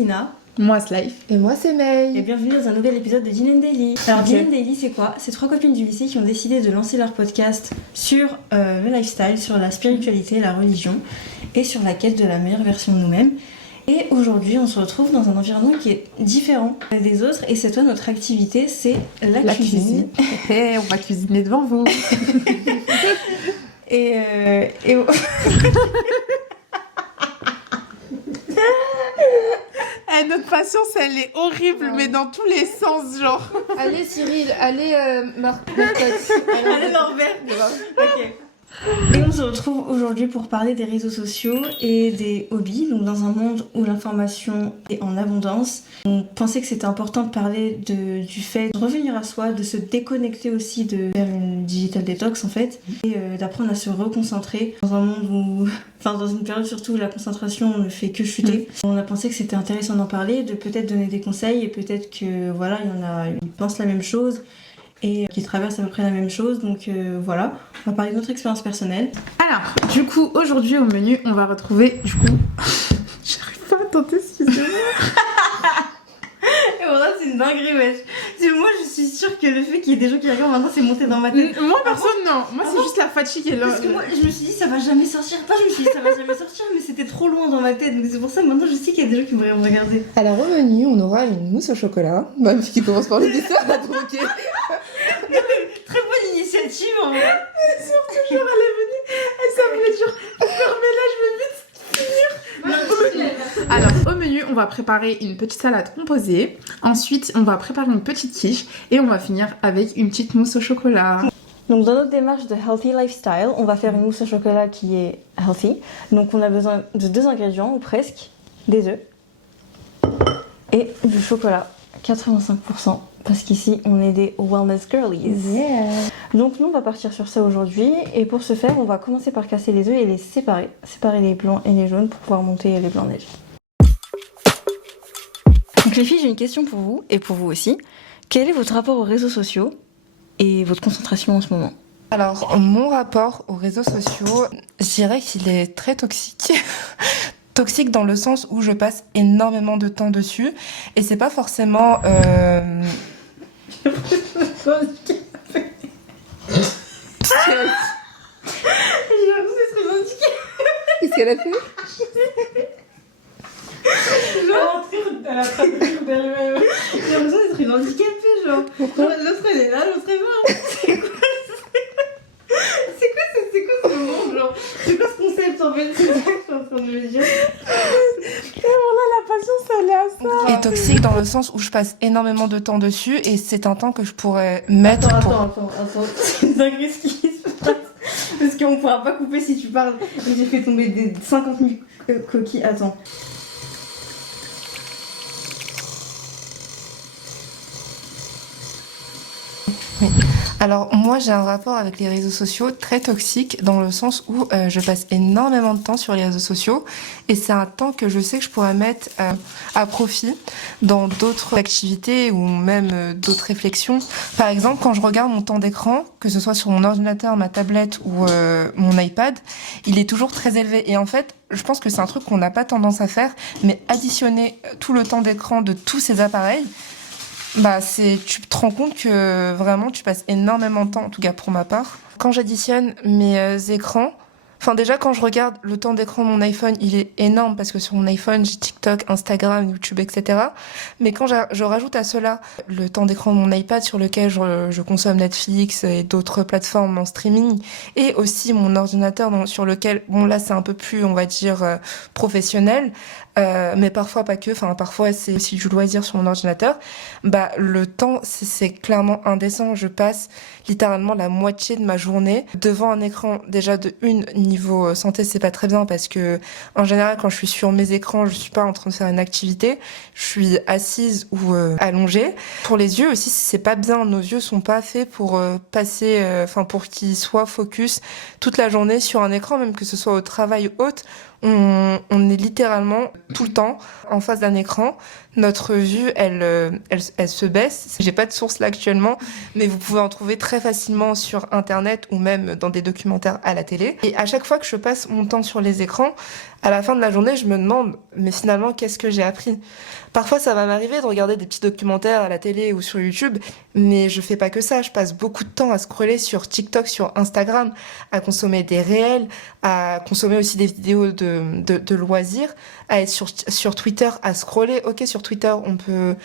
Lina. Moi, Slife. Et moi, c'est May. Et bienvenue dans un nouvel épisode de Gin Daily. Alors, Gin Daily, c'est quoi? C'est 3 copines du lycée qui ont décidé de lancer leur podcast sur le lifestyle, sur la spiritualité, la religion et sur la quête de la meilleure version de nous-mêmes. Et aujourd'hui, on se retrouve dans un environnement qui est différent des autres. Et c'est toi, notre activité, c'est la cuisine. Et on va cuisiner devant vous. Et Notre patience, elle est horrible, mais dans tous les sens, genre. Allez, Cyril, allez, Marcotte. Allez, Norbert. Ok. Et on se retrouve aujourd'hui pour parler des réseaux sociaux et des hobbies. Donc dans un monde où l'information est en abondance, on pensait que c'était important de parler du fait de revenir à soi, de se déconnecter aussi, de faire une digital detox en fait, et d'apprendre à se reconcentrer dans un monde où, enfin dans une période surtout où la concentration ne fait que chuter. On a pensé que c'était intéressant d'en parler, de peut-être donner des conseils et peut-être que voilà, il y en a, ils pensent la même chose et qui traversent à peu près la même chose. Donc voilà, on va parler de notre expérience personnelle. Alors, du coup, aujourd'hui au menu, on va retrouver, j'arrive pas à tenter, excusez-moi. Et voilà, c'est une dinguerie, wesh. Moi, je suis sûre que le fait qu'il y ait des gens qui regardent maintenant, c'est monté dans ma tête. Moi, personne, non. Moi, c'est juste la fatigue qui est là. Parce que moi, je me suis dit, ça va jamais sortir. Pas, je me suis dit, ça va jamais sortir, mais c'était trop loin dans ma tête. Donc c'est pour ça que maintenant, je sais qu'il y a des gens qui vont me regarder. Alors, au menu, on aura une mousse au chocolat. Même qui commence par le dessert, donc ok. Très bonne initiative, en vrai. Surtout, genre, elle est venue, elle s'appelait genre, fermez là, je veux vite finir. Alors, au menu, on va préparer une petite salade composée. Ensuite, on va préparer une petite quiche. Et on va finir avec une petite mousse au chocolat. Donc dans notre démarche de healthy lifestyle, on va faire une mousse au chocolat qui est healthy. Donc on a besoin de 2 ingrédients, ou presque, des œufs et du chocolat, 85%. Parce qu'ici, on est des wellness girlies. Yeah. Donc nous, on va partir sur ça aujourd'hui. Et pour ce faire, on va commencer par casser les œufs et les séparer. Séparer les blancs et les jaunes pour pouvoir monter les blancs neige. Donc les filles, j'ai une question pour vous et pour vous aussi. Quel est votre rapport aux réseaux sociaux et votre concentration en ce moment? Alors, mon rapport aux réseaux sociaux, je dirais qu'il est très toxique. Toxique dans le sens où je passe énormément de temps dessus. Et c'est pas forcément... Qu'est-ce qu'elle a fait? Genre, elle a pas de truc derrière elle. J'ai l'impression d'être une handicapée, genre. Pourquoi? L'autre elle est là, l'autre est là. C'est quoi ce monde, genre? C'est quoi ce concept en fait? C'est ça que je suis en train de me dire. Et voilà, la patience, elle est à ça. Et toxique dans le sens où je passe énormément de temps dessus et c'est un temps que je pourrais mettre Attends. C'est une dinguerie ce qui se passe. Parce qu'on pourra pas couper si tu parles. Et j'ai fait tomber des 50 000 coquilles. Attends. Alors moi j'ai un rapport avec les réseaux sociaux très toxique dans le sens où je passe énormément de temps sur les réseaux sociaux et c'est un temps que je sais que je pourrais mettre à profit dans d'autres activités ou même d'autres réflexions. Par exemple quand je regarde mon temps d'écran, que ce soit sur mon ordinateur, ma tablette ou mon iPad, il est toujours très élevé et en fait je pense que c'est un truc qu'on n'a pas tendance à faire, mais additionner tout le temps d'écran de tous ces appareils, tu te rends compte que vraiment tu passes énormément de temps, en tout cas pour ma part. Quand j'additionne mes écrans, enfin déjà quand je regarde le temps d'écran de mon iPhone, il est énorme parce que sur mon iPhone j'ai TikTok, Instagram, YouTube, etc. Mais quand je rajoute à cela le temps d'écran de mon iPad sur lequel je consomme Netflix et d'autres plateformes en streaming, et aussi mon ordinateur sur lequel, bon là c'est un peu plus on va dire professionnel, mais parfois pas que, enfin parfois c'est aussi du loisir sur mon ordinateur, le temps c'est clairement indécent. Je passe littéralement la moitié de ma journée devant un écran. Déjà de niveau santé c'est pas très bien parce que en général quand je suis sur mes écrans je suis pas en train de faire une activité, je suis assise ou allongée. Pour les yeux aussi c'est pas bien, nos yeux sont pas faits pour pour qu'ils soient focus toute la journée sur un écran, même que ce soit au travail ou autre. On est littéralement tout le temps en face d'un écran, notre vue, elle se baisse. J'ai pas de source là actuellement, mais vous pouvez en trouver très facilement sur Internet ou même dans des documentaires à la télé. Et à chaque fois que je passe mon temps sur les écrans, à la fin de la journée, je me demande, mais finalement, qu'est-ce que j'ai appris? Parfois, ça va m'arriver de regarder des petits documentaires à la télé ou sur YouTube, mais je fais pas que ça. Je passe beaucoup de temps à scroller sur TikTok, sur Instagram, à consommer des réels, à consommer aussi des vidéos de loisirs, à être sur Twitter, à scroller. Ok, sur Twitter, on peut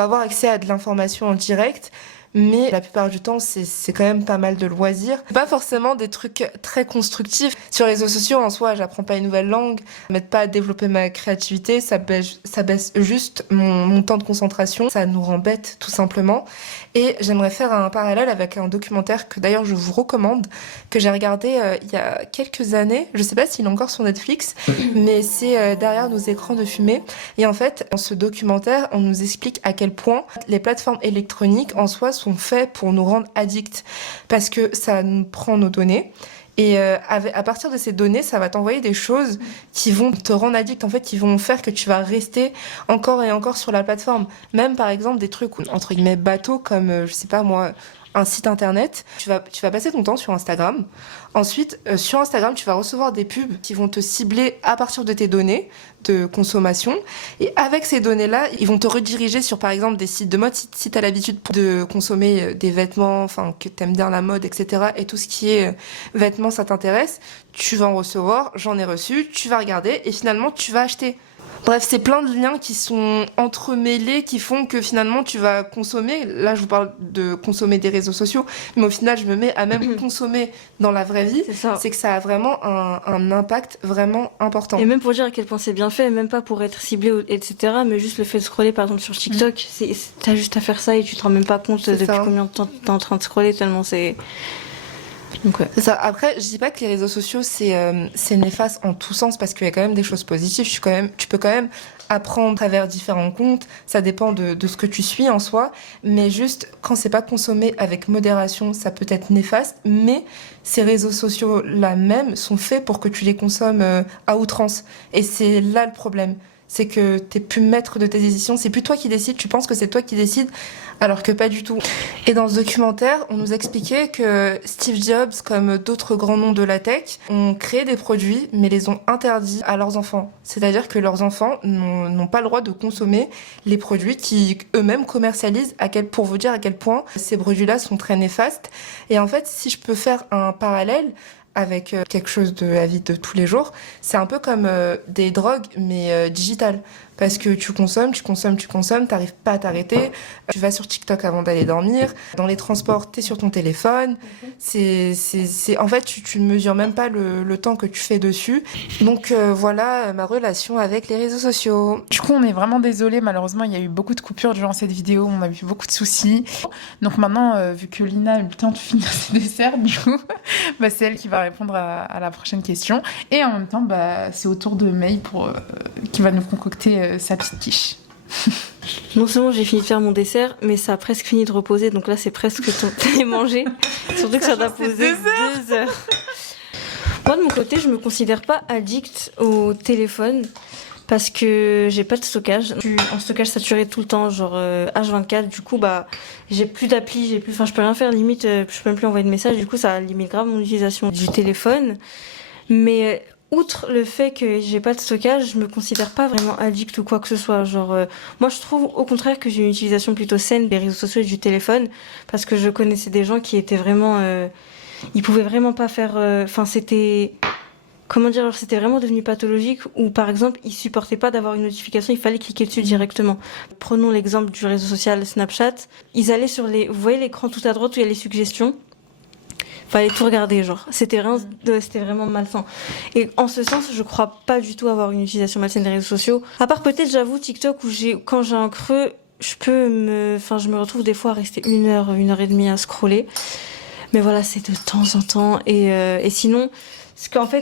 avoir accès à de l'information en direct, mais la plupart du temps, c'est quand même pas mal de loisirs. Pas forcément des trucs très constructifs. Sur les réseaux sociaux, en soi, j'apprends pas une nouvelle langue, ça m'aide pas à développer ma créativité, ça baisse juste mon temps de concentration, ça nous rend bêtes, tout simplement. Et j'aimerais faire un parallèle avec un documentaire que d'ailleurs je vous recommande, que j'ai regardé il y a quelques années. Je sais pas s'il est encore sur Netflix, mais c'est Derrière nos écrans de fumée. Et en fait, dans ce documentaire, on nous explique à quel point les plateformes électroniques en soi sont faits pour nous rendre addicts, parce que ça nous prend nos données. Et à partir de ces données, ça va t'envoyer des choses qui vont te rendre addict, en fait, qui vont faire que tu vas rester encore et encore sur la plateforme. Même, par exemple, des trucs, entre guillemets, bateaux, comme, je sais pas moi, un site internet. Tu vas passer ton temps sur Instagram. Ensuite, sur Instagram, tu vas recevoir des pubs qui vont te cibler à partir de tes données de consommation. Et avec ces données-là, ils vont te rediriger sur, par exemple, des sites de mode. Si tu as l'habitude de consommer des vêtements, enfin, que tu aimes bien la mode, etc., et tout ce qui est vêtements, ça t'intéresse, tu vas en recevoir, j'en ai reçu, tu vas regarder, et finalement, tu vas acheter. Bref, c'est plein de liens qui sont entremêlés, qui font que finalement tu vas consommer. Là, je vous parle de consommer des réseaux sociaux, mais au final, je me mets à même consommer dans la vraie vie. C'est que ça a vraiment un impact vraiment important. Et même pour dire à quel point c'est bien fait, même pas pour être ciblé, etc., mais juste le fait de scroller, par exemple, sur TikTok, t'as juste à faire ça et tu te rends même pas compte depuis combien de temps t'es en train de scroller, tellement c'est... Donc ouais. C'est ça. Après, je dis pas que les réseaux sociaux c'est néfaste en tous sens, parce qu'il y a quand même des choses positives. Tu peux quand même apprendre à travers différents comptes. Ça dépend de ce que tu suis en soi, mais juste quand c'est pas consommé avec modération, ça peut être néfaste. Mais ces réseaux sociaux là même sont faits pour que tu les consommes à outrance, et c'est là le problème. C'est que t'es plus maître de tes décisions, c'est plus toi qui décides, tu penses que c'est toi qui décides, alors que pas du tout. Et dans ce documentaire, on nous expliquait que Steve Jobs, comme d'autres grands noms de la tech, ont créé des produits, mais les ont interdits à leurs enfants. C'est-à-dire que leurs enfants n'ont pas le droit de consommer les produits qui eux-mêmes commercialisent, pour vous dire à quel point ces produits-là sont très néfastes. Et en fait, si je peux faire un parallèle avec quelque chose de la vie de tous les jours, c'est un peu comme des drogues, mais digitales. Parce que tu consommes, t'arrives pas à t'arrêter. Tu vas sur TikTok avant d'aller dormir. Dans les transports, t'es sur ton téléphone. En fait, tu ne mesures même pas le temps que tu fais dessus. Donc voilà ma relation avec les réseaux sociaux. Du coup, on est vraiment désolé. Malheureusement, il y a eu beaucoup de coupures durant cette vidéo. On a eu beaucoup de soucis. Donc maintenant, vu que Lina a eu le temps de finir ses desserts, du coup, c'est elle qui va répondre à la prochaine question. Et en même temps, c'est au tour de May qui va nous concocter sa petite quiche. Non seulement j'ai fini de faire mon dessert, mais ça a presque fini de reposer, donc là c'est presque mangé. Surtout que ça doit poser 2 heures. Moi de mon côté, je me considère pas addict au téléphone parce que j'ai pas de stockage. Je suis en stockage saturé tout le temps, genre H24. Du coup, j'ai plus d'appli, je peux rien faire. Limite, je peux même plus envoyer de messages. Du coup, ça limite grave mon utilisation du téléphone. Mais outre le fait que j'ai pas de stockage, je me considère pas vraiment addict ou quoi que ce soit. Moi je trouve au contraire que j'ai une utilisation plutôt saine des réseaux sociaux et du téléphone, parce que je connaissais des gens qui étaient vraiment, ils pouvaient vraiment pas faire, c'était vraiment devenu pathologique, ou par exemple ils supportaient pas d'avoir une notification, il fallait cliquer dessus directement. Prenons l'exemple du réseau social Snapchat, ils allaient vous voyez l'écran tout à droite où il y a les suggestions. Fallait tout regarder, c'était vraiment malsain. Et en ce sens, je crois pas du tout avoir une utilisation malsaine des réseaux sociaux. À part peut-être, j'avoue, TikTok, où quand j'ai un creux, je me retrouve des fois à rester 1 heure, 1 heure et demie à scroller. Mais voilà, c'est de temps en temps. Et sinon,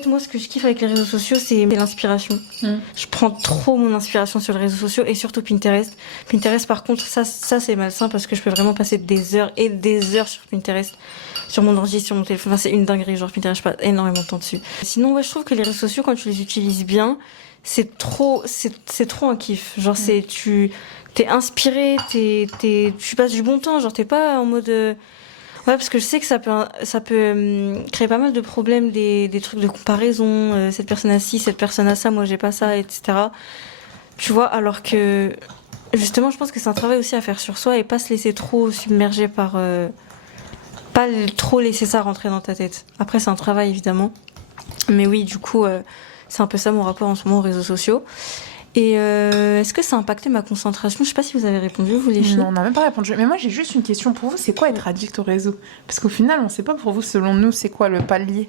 moi, ce que je kiffe avec les réseaux sociaux, c'est l'inspiration. Je prends trop mon inspiration sur les réseaux sociaux, et surtout Pinterest. Pinterest, par contre, ça c'est malsain, parce que je peux vraiment passer des heures et des heures sur Pinterest. sur mon ordi, sur mon téléphone. Enfin, c'est une dinguerie, genre, je passe énormément de temps dessus. Sinon, ouais, je trouve que les réseaux sociaux, quand tu les utilises bien, c'est trop un kiff. Genre, t'es inspiré, tu passes du bon temps, genre, t'es pas en mode, ouais, parce que je sais que ça peut créer pas mal de problèmes, des trucs de comparaison, cette personne a ci, cette personne a ça, moi j'ai pas ça, etc. Tu vois, alors que, justement, je pense que c'est un travail aussi à faire sur soi et pas se laisser trop submerger par, pas trop laisser ça rentrer dans ta tête. Après, c'est un travail, évidemment. Mais oui, du coup, c'est un peu ça mon rapport en ce moment aux réseaux sociaux. Et est-ce que ça a impacté ma concentration? Je sais pas si vous avez répondu, vous les filles. Non, on n'a même pas répondu. Mais moi, j'ai juste une question pour vous. C'est quoi être addict au réseau? Parce qu'au final, on sait pas pour vous, selon nous, c'est quoi le palier?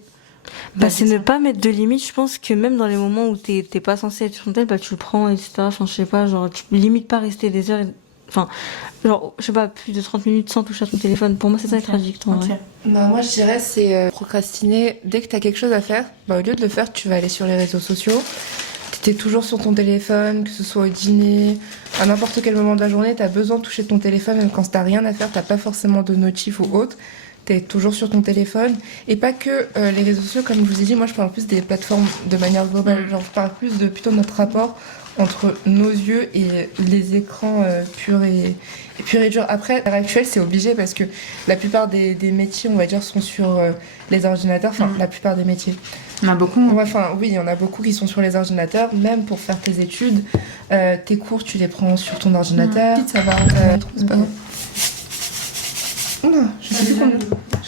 C'est ne pas mettre de limites. Je pense que même dans les moments où t'es pas censé être sur ton tel, tu le prends, etc. Enfin, je sais pas, genre, tu limite pas rester des heures. Enfin, genre, je sais pas, plus de 30 minutes sans toucher à ton téléphone. Pour moi, c'est ça être addict, en vrai. Bah, moi, je dirais, c'est procrastiner. Dès que t'as quelque chose à faire, au lieu de le faire, tu vas aller sur les réseaux sociaux. T'es toujours sur ton téléphone, que ce soit au dîner, à n'importe quel moment de la journée, t'as besoin de toucher ton téléphone, même quand t'as rien à faire, t'as pas forcément de notif ou autre, t'es toujours sur ton téléphone. Et pas que les réseaux sociaux, comme je vous ai dit, moi je parle plus des plateformes de manière globale, genre je parle plus de plutôt notre rapport entre nos yeux et les écrans purs et durs. Après, à l'heure actuelle, c'est obligé parce que la plupart des métiers, on va dire, sont sur les ordinateurs, enfin la plupart des métiers. Il y en a beaucoup. Ouais, enfin, oui, il y en a beaucoup qui sont sur les ordinateurs, même pour faire tes études. Tes cours, tu les prends sur ton ordinateur. Ça va. C'est pas grave. Oula, je sais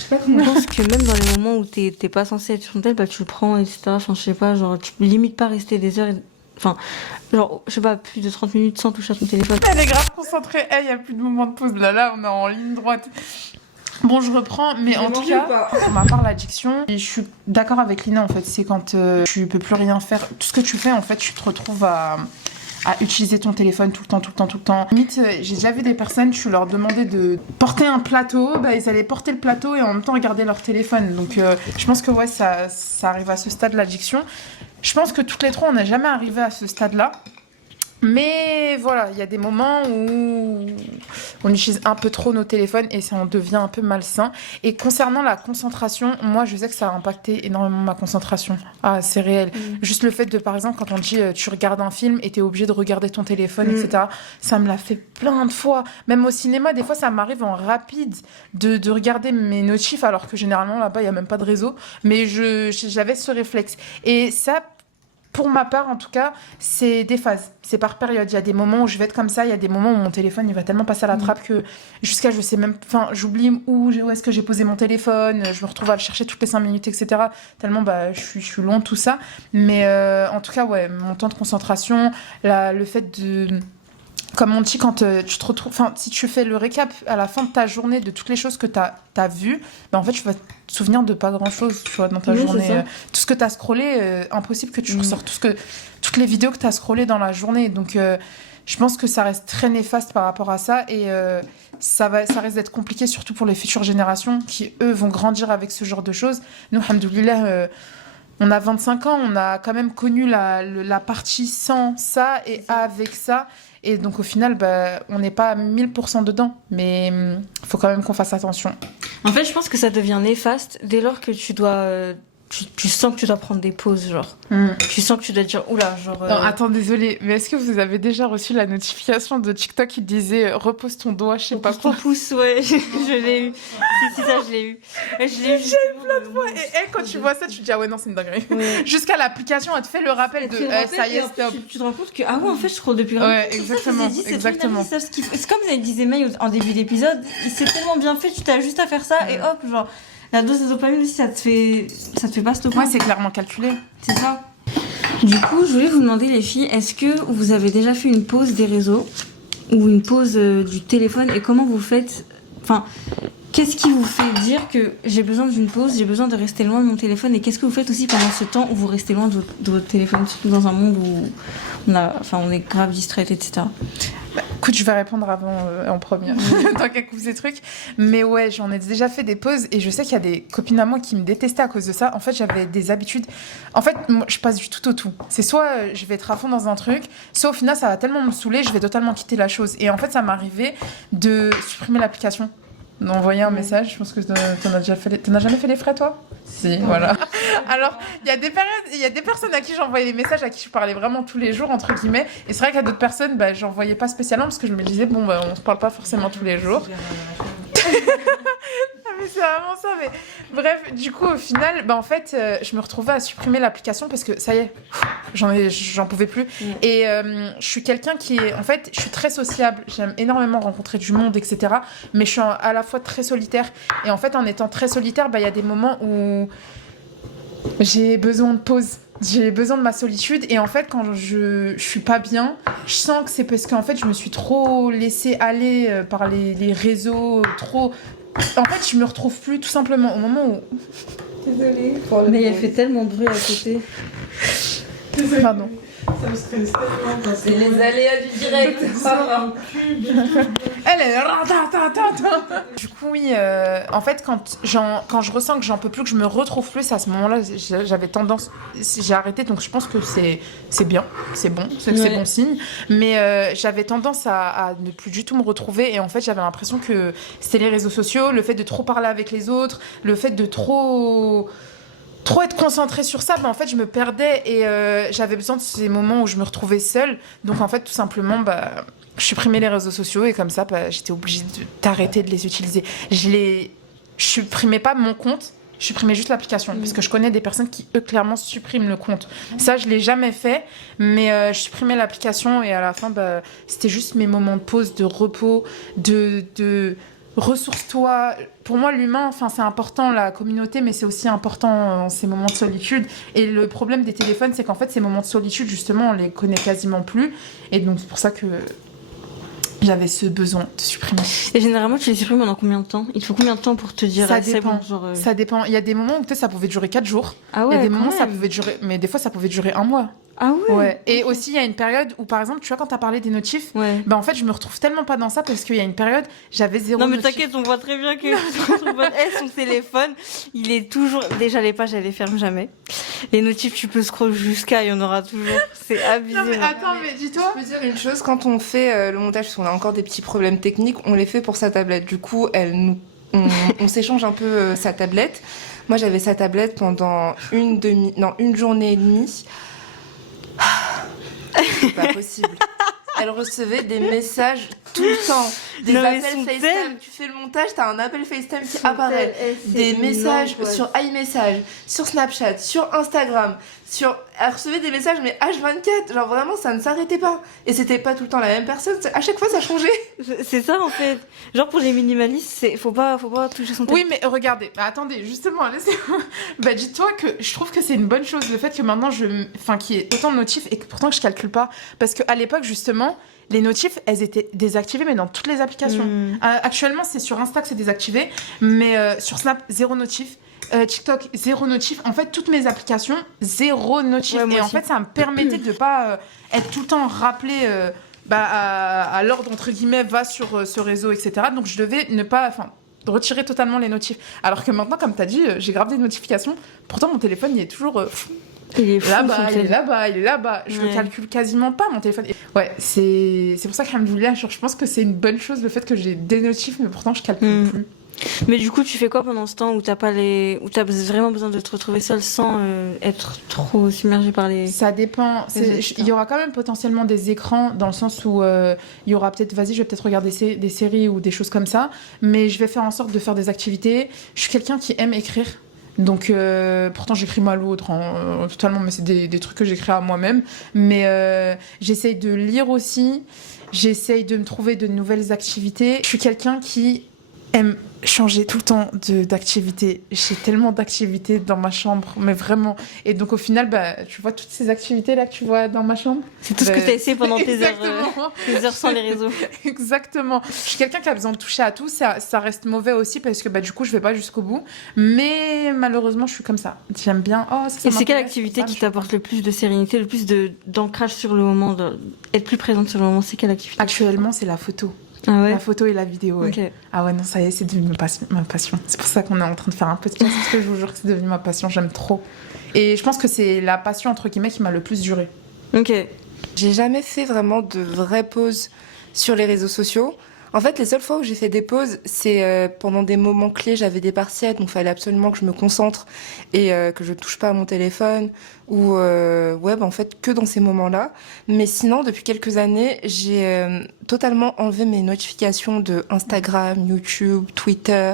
pas comment. Je pense que même dans les moments où t'es pas censé être sur ton tel, tu le prends, etc. Enfin, je sais pas, genre, tu limite pas rester des heures. Enfin, genre, je sais pas, plus de 30 minutes sans toucher à ton téléphone. Elle est grave concentrée. Il n'y a plus de moment de pause. Là, on est en ligne droite. Bon, je reprends, mais en tout cas, pour ma part, l'addiction, je suis d'accord avec Lina, en fait. C'est quand tu peux plus rien faire. Tout ce que tu fais, en fait, tu te retrouves à utiliser ton téléphone tout le temps. Limite, j'ai déjà vu des personnes, tu leur demandais de porter un plateau, ils allaient porter le plateau et en même temps regarder leur téléphone. Donc, je pense que ouais, ça arrive à ce stade, l'addiction. Je pense que toutes les trois, on n'est jamais arrivé à ce stade-là. Mais voilà, il y a des moments où on utilise un peu trop nos téléphones et ça en devient un peu malsain. Et concernant la concentration, moi je sais que ça a impacté énormément ma concentration. Ah, c'est réel. Juste le fait de, par exemple, quand on dit tu regardes un film et t'es obligé de regarder ton téléphone, etc. Ça me l'a fait plein de fois. Même au cinéma, des fois ça m'arrive en rapide de regarder mes notifs alors que généralement là-bas il n'y a même pas de réseau. Mais j'avais ce réflexe. Et ça, pour ma part, en tout cas, c'est des phases. C'est par période. Il y a des moments où je vais être comme ça. Il y a des moments où mon téléphone, il va tellement passer à la trappe que jusqu'à, je sais même... Enfin, j'oublie où est-ce que j'ai posé mon téléphone. Je me retrouve à le chercher toutes les 5 minutes, etc. Tellement, je suis loin de tout ça. Mais en tout cas, ouais, mon temps de concentration, le fait de... Comme on dit, quand tu te retrouves... Enfin, si tu fais le récap à la fin de ta journée de toutes les choses que tu as vues, en fait, tu vas te souvenir de pas grand-chose, tu vois, dans ta journée. Tout ce que tu as scrollé, impossible que tu ressortes toutes les vidéos que tu as scrollées dans la journée. Donc, je pense que ça reste très néfaste par rapport à ça. Et ça risque d'être compliqué, surtout pour les futures générations qui, eux, vont grandir avec ce genre de choses. Nous, alhamdoulilah... on a 25 ans, on a quand même connu la partie sans ça et avec ça. Et donc, au final, on n'est pas à 1000% dedans. Mais il faut quand même qu'on fasse attention. En fait, je pense que ça devient néfaste dès lors que tu dois... Tu sens que tu dois prendre des pauses, genre. Tu sens que tu dois dire, oula, genre... Non, attends, désolée, mais est-ce que vous avez déjà reçu la notification de TikTok qui disait repose ton doigt, je sais pas quoi? Ton pouce, ouais, je l'ai eu. Si, ça, je l'ai eu. J'ai eu plein de fois. Et quand tu vois ça, tu te dis, ah ouais, non, c'est une dinguerie. Ouais. Jusqu'à l'application, elle te fait le rappel de ça y est, stop. Tu te rends compte que, ah ouais, en fait, je scrolle depuis longtemps. Ouais, exactement. Exactement. C'est comme vous avez disait May en début d'épisode, c'est tellement bien fait, tu t'as juste à faire ça et hop, genre. La dose de dopamine aussi, ça te fait pas stopper. Ouais, c'est clairement calculé. C'est ça. Du coup, je voulais vous demander, les filles, est-ce que vous avez déjà fait une pause des réseaux ou une pause du téléphone et comment vous faites... Enfin, qu'est-ce qui vous fait dire que j'ai besoin d'une pause, j'ai besoin de rester loin de mon téléphone et qu'est-ce que vous faites aussi pendant ce temps où vous restez loin de votre téléphone, surtout dans un monde où on est grave distraite, etc. Écoute, je vais répondre avant en premier, tant qu'à couper ces trucs. Mais ouais, j'en ai déjà fait des pauses et je sais qu'il y a des copines à moi qui me détestaient à cause de ça. En fait, j'avais des habitudes. En fait, moi, je passe du tout au tout. C'est soit je vais être à fond dans un truc, soit au final, ça va tellement me saouler, je vais totalement quitter la chose. Et en fait, ça m'arrivait de supprimer l'application. d'envoyer un message. Je pense que t'en as jamais fait les frais, toi? Si, voilà. Alors, il y a des personnes à qui j'envoyais des messages, à qui je parlais vraiment tous les jours, entre guillemets. Et c'est vrai qu'à d'autres personnes, j'envoyais pas spécialement parce que je me disais, on se parle pas forcément tous les jours. Mais c'est vraiment ça, mais bref, du coup, au final, en fait, je me retrouvais à supprimer l'application parce que ça y est, j'en pouvais plus. Et je suis quelqu'un en fait, je suis très sociable, j'aime énormément rencontrer du monde, etc. Mais je suis à la fois très solitaire. Et en fait, en étant très solitaire, il y a des moments où j'ai besoin de pause. J'ai besoin de ma solitude et en fait quand je suis pas bien, je sens que c'est parce qu'en fait je me suis trop laissée aller par les réseaux, trop... En fait je me retrouve plus tout simplement au moment où... Désolée. Mais il fait tellement de bruit à côté. Pardon. Ça me stresse tellement. C'est les aléas du direct. Elle est... Du coup, oui, en fait, quand je ressens que j'en peux plus, que je me retrouve plus, à ce moment-là, j'avais tendance... J'ai arrêté, donc je pense que c'est bien, c'est bon, c'est bon signe. Mais j'avais tendance à ne plus du tout me retrouver. Et en fait, j'avais l'impression que c'était les réseaux sociaux, le fait de trop parler avec les autres, le fait de trop être concentrée sur ça, en fait, je me perdais et j'avais besoin de ces moments où je me retrouvais seule. Donc, en fait, tout simplement, je supprimais les réseaux sociaux et comme ça, j'étais obligée d'arrêter de les utiliser. Je supprimais pas mon compte, je supprimais juste l'application. Parce que je connais des personnes qui, eux, clairement, suppriment le compte. Ça, je l'ai jamais fait, mais je supprimais l'application et à la fin, c'était juste mes moments de pause, de repos, de ressource-toi. Pour moi, l'humain, c'est important, la communauté, mais c'est aussi important ces moments de solitude. Et le problème des téléphones, c'est qu'en fait, ces moments de solitude, justement, on les connaît quasiment plus. Et donc, c'est pour ça que j'avais ce besoin de supprimer. Et généralement, tu les supprimes pendant combien de temps? Il faut combien de temps pour te dire ça c'est dépend. bon, genre, Ça dépend. Il y a des moments où peut-être ça pouvait durer 4 jours. Ah ouais, il y a des moments même. ça pouvait durer... Mais des fois, ça pouvait durer 1 mois. Ah ouais. Ouais. Et aussi, il y a une période où, par exemple, tu vois, quand t'as parlé des notifs, en fait, je me retrouve tellement pas dans ça parce qu'il y a une période, j'avais 0 Non, mais notif. t'inquiète, on voit très bien que son téléphone, il est toujours. Déjà, les pages, elle les ferme jamais. Les notifs, tu peux scroll jusqu'à, il y en aura toujours. C'est abusé. Non, mais attends, mais dis-toi. Je peux dire une chose, quand on fait le montage, parce qu'on a encore des petits problèmes techniques, on les fait pour sa tablette. Du coup, on s'échange un peu sa tablette. Moi, j'avais sa tablette pendant une journée et demie. C'est pas possible. Elle recevait des messages tout le temps. Des appels FaceTime. Tu fais le montage, t'as un appel FaceTime qui apparaît. Des messages sur iMessage, sur Snapchat, sur Instagram. Elle recevait des messages, mais H24. Genre vraiment, ça ne s'arrêtait pas. Et c'était pas tout le temps la même personne. À chaque fois, ça changeait. C'est ça, en fait. Genre, pour les minimalistes, faut pas toucher son téléphone. Oui, mais regardez. Attendez, justement, laissez-moi. Dis-toi que je trouve que c'est une bonne chose, le fait que maintenant, qu'il y ait autant de notifs et que pourtant, je calcule pas. Parce qu'à l'époque, justement, les notifs, elles étaient désactivées, mais dans toutes les applications. Actuellement, c'est sur Insta que c'est désactivé, mais sur Snap, 0 notif. TikTok, 0 notif. En fait, toutes mes applications, 0 notif. Ouais, et en fait, ça me permettait de pas être tout le temps rappelé à l'ordre, entre guillemets, va sur ce réseau, etc. Donc, je devais ne pas... retirer totalement les notifs. Alors que maintenant, comme tu as dit, j'ai grave des notifications. Pourtant, mon téléphone, il est toujours... il est fou, là-bas, il est là-bas. Je ne calcule quasiment pas mon téléphone. Ouais, c'est pour ça qu'Alhamdoulilah, je pense que c'est une bonne chose le fait que j'ai des notifs, mais pourtant je calcule plus. Mais du coup, tu fais quoi pendant ce temps où t'as vraiment besoin de te retrouver seule sans être trop submergée par les... Ça dépend. Il y aura quand même potentiellement des écrans dans le sens où il y aura peut-être, je vais peut-être regarder des séries ou des choses comme ça, mais je vais faire en sorte de faire des activités. Je suis quelqu'un qui aime écrire. Donc, pourtant j'écris mal ou autre, totalement, mais c'est des trucs que j'écris à moi-même. Mais j'essaye de lire aussi, j'essaye de me trouver de nouvelles activités. Je suis quelqu'un qui aime changer tout le temps d'activité. J'ai tellement d'activités dans ma chambre, mais vraiment. Et donc au final, tu vois toutes ces activités-là que tu vois dans ma chambre. C'est tout ce que tu as essayé pendant tes heures sans les réseaux. Exactement. Je suis quelqu'un qui a besoin de toucher à tout. Ça reste mauvais aussi parce que du coup, je vais pas jusqu'au bout. Mais malheureusement, je suis comme ça. J'aime bien. Et c'est quelle activité qui t'apporte le plus de sérénité, le plus d'ancrage sur le moment, être plus présente sur le moment? C'est quelle activité? Actuellement, c'est la photo. Ah ouais. La photo et la vidéo, ouais. Okay. Ah ouais, non, ça y est, c'est devenu ma passion. C'est pour ça qu'on est en train de faire un podcast, parce que je vous jure que c'est devenu ma passion, j'aime trop. Et je pense que c'est la passion, entre guillemets, qui m'a le plus duré. Ok. J'ai jamais fait vraiment de vraie pause sur les réseaux sociaux. En fait, les seules fois où j'ai fait des pauses, c'est pendant des moments clés, j'avais des partiels, donc il fallait absolument que je me concentre et que je ne touche pas à mon téléphone ou en fait que dans ces moments-là. Mais sinon, depuis quelques années, j'ai totalement enlevé mes notifications de Instagram, YouTube, Twitter,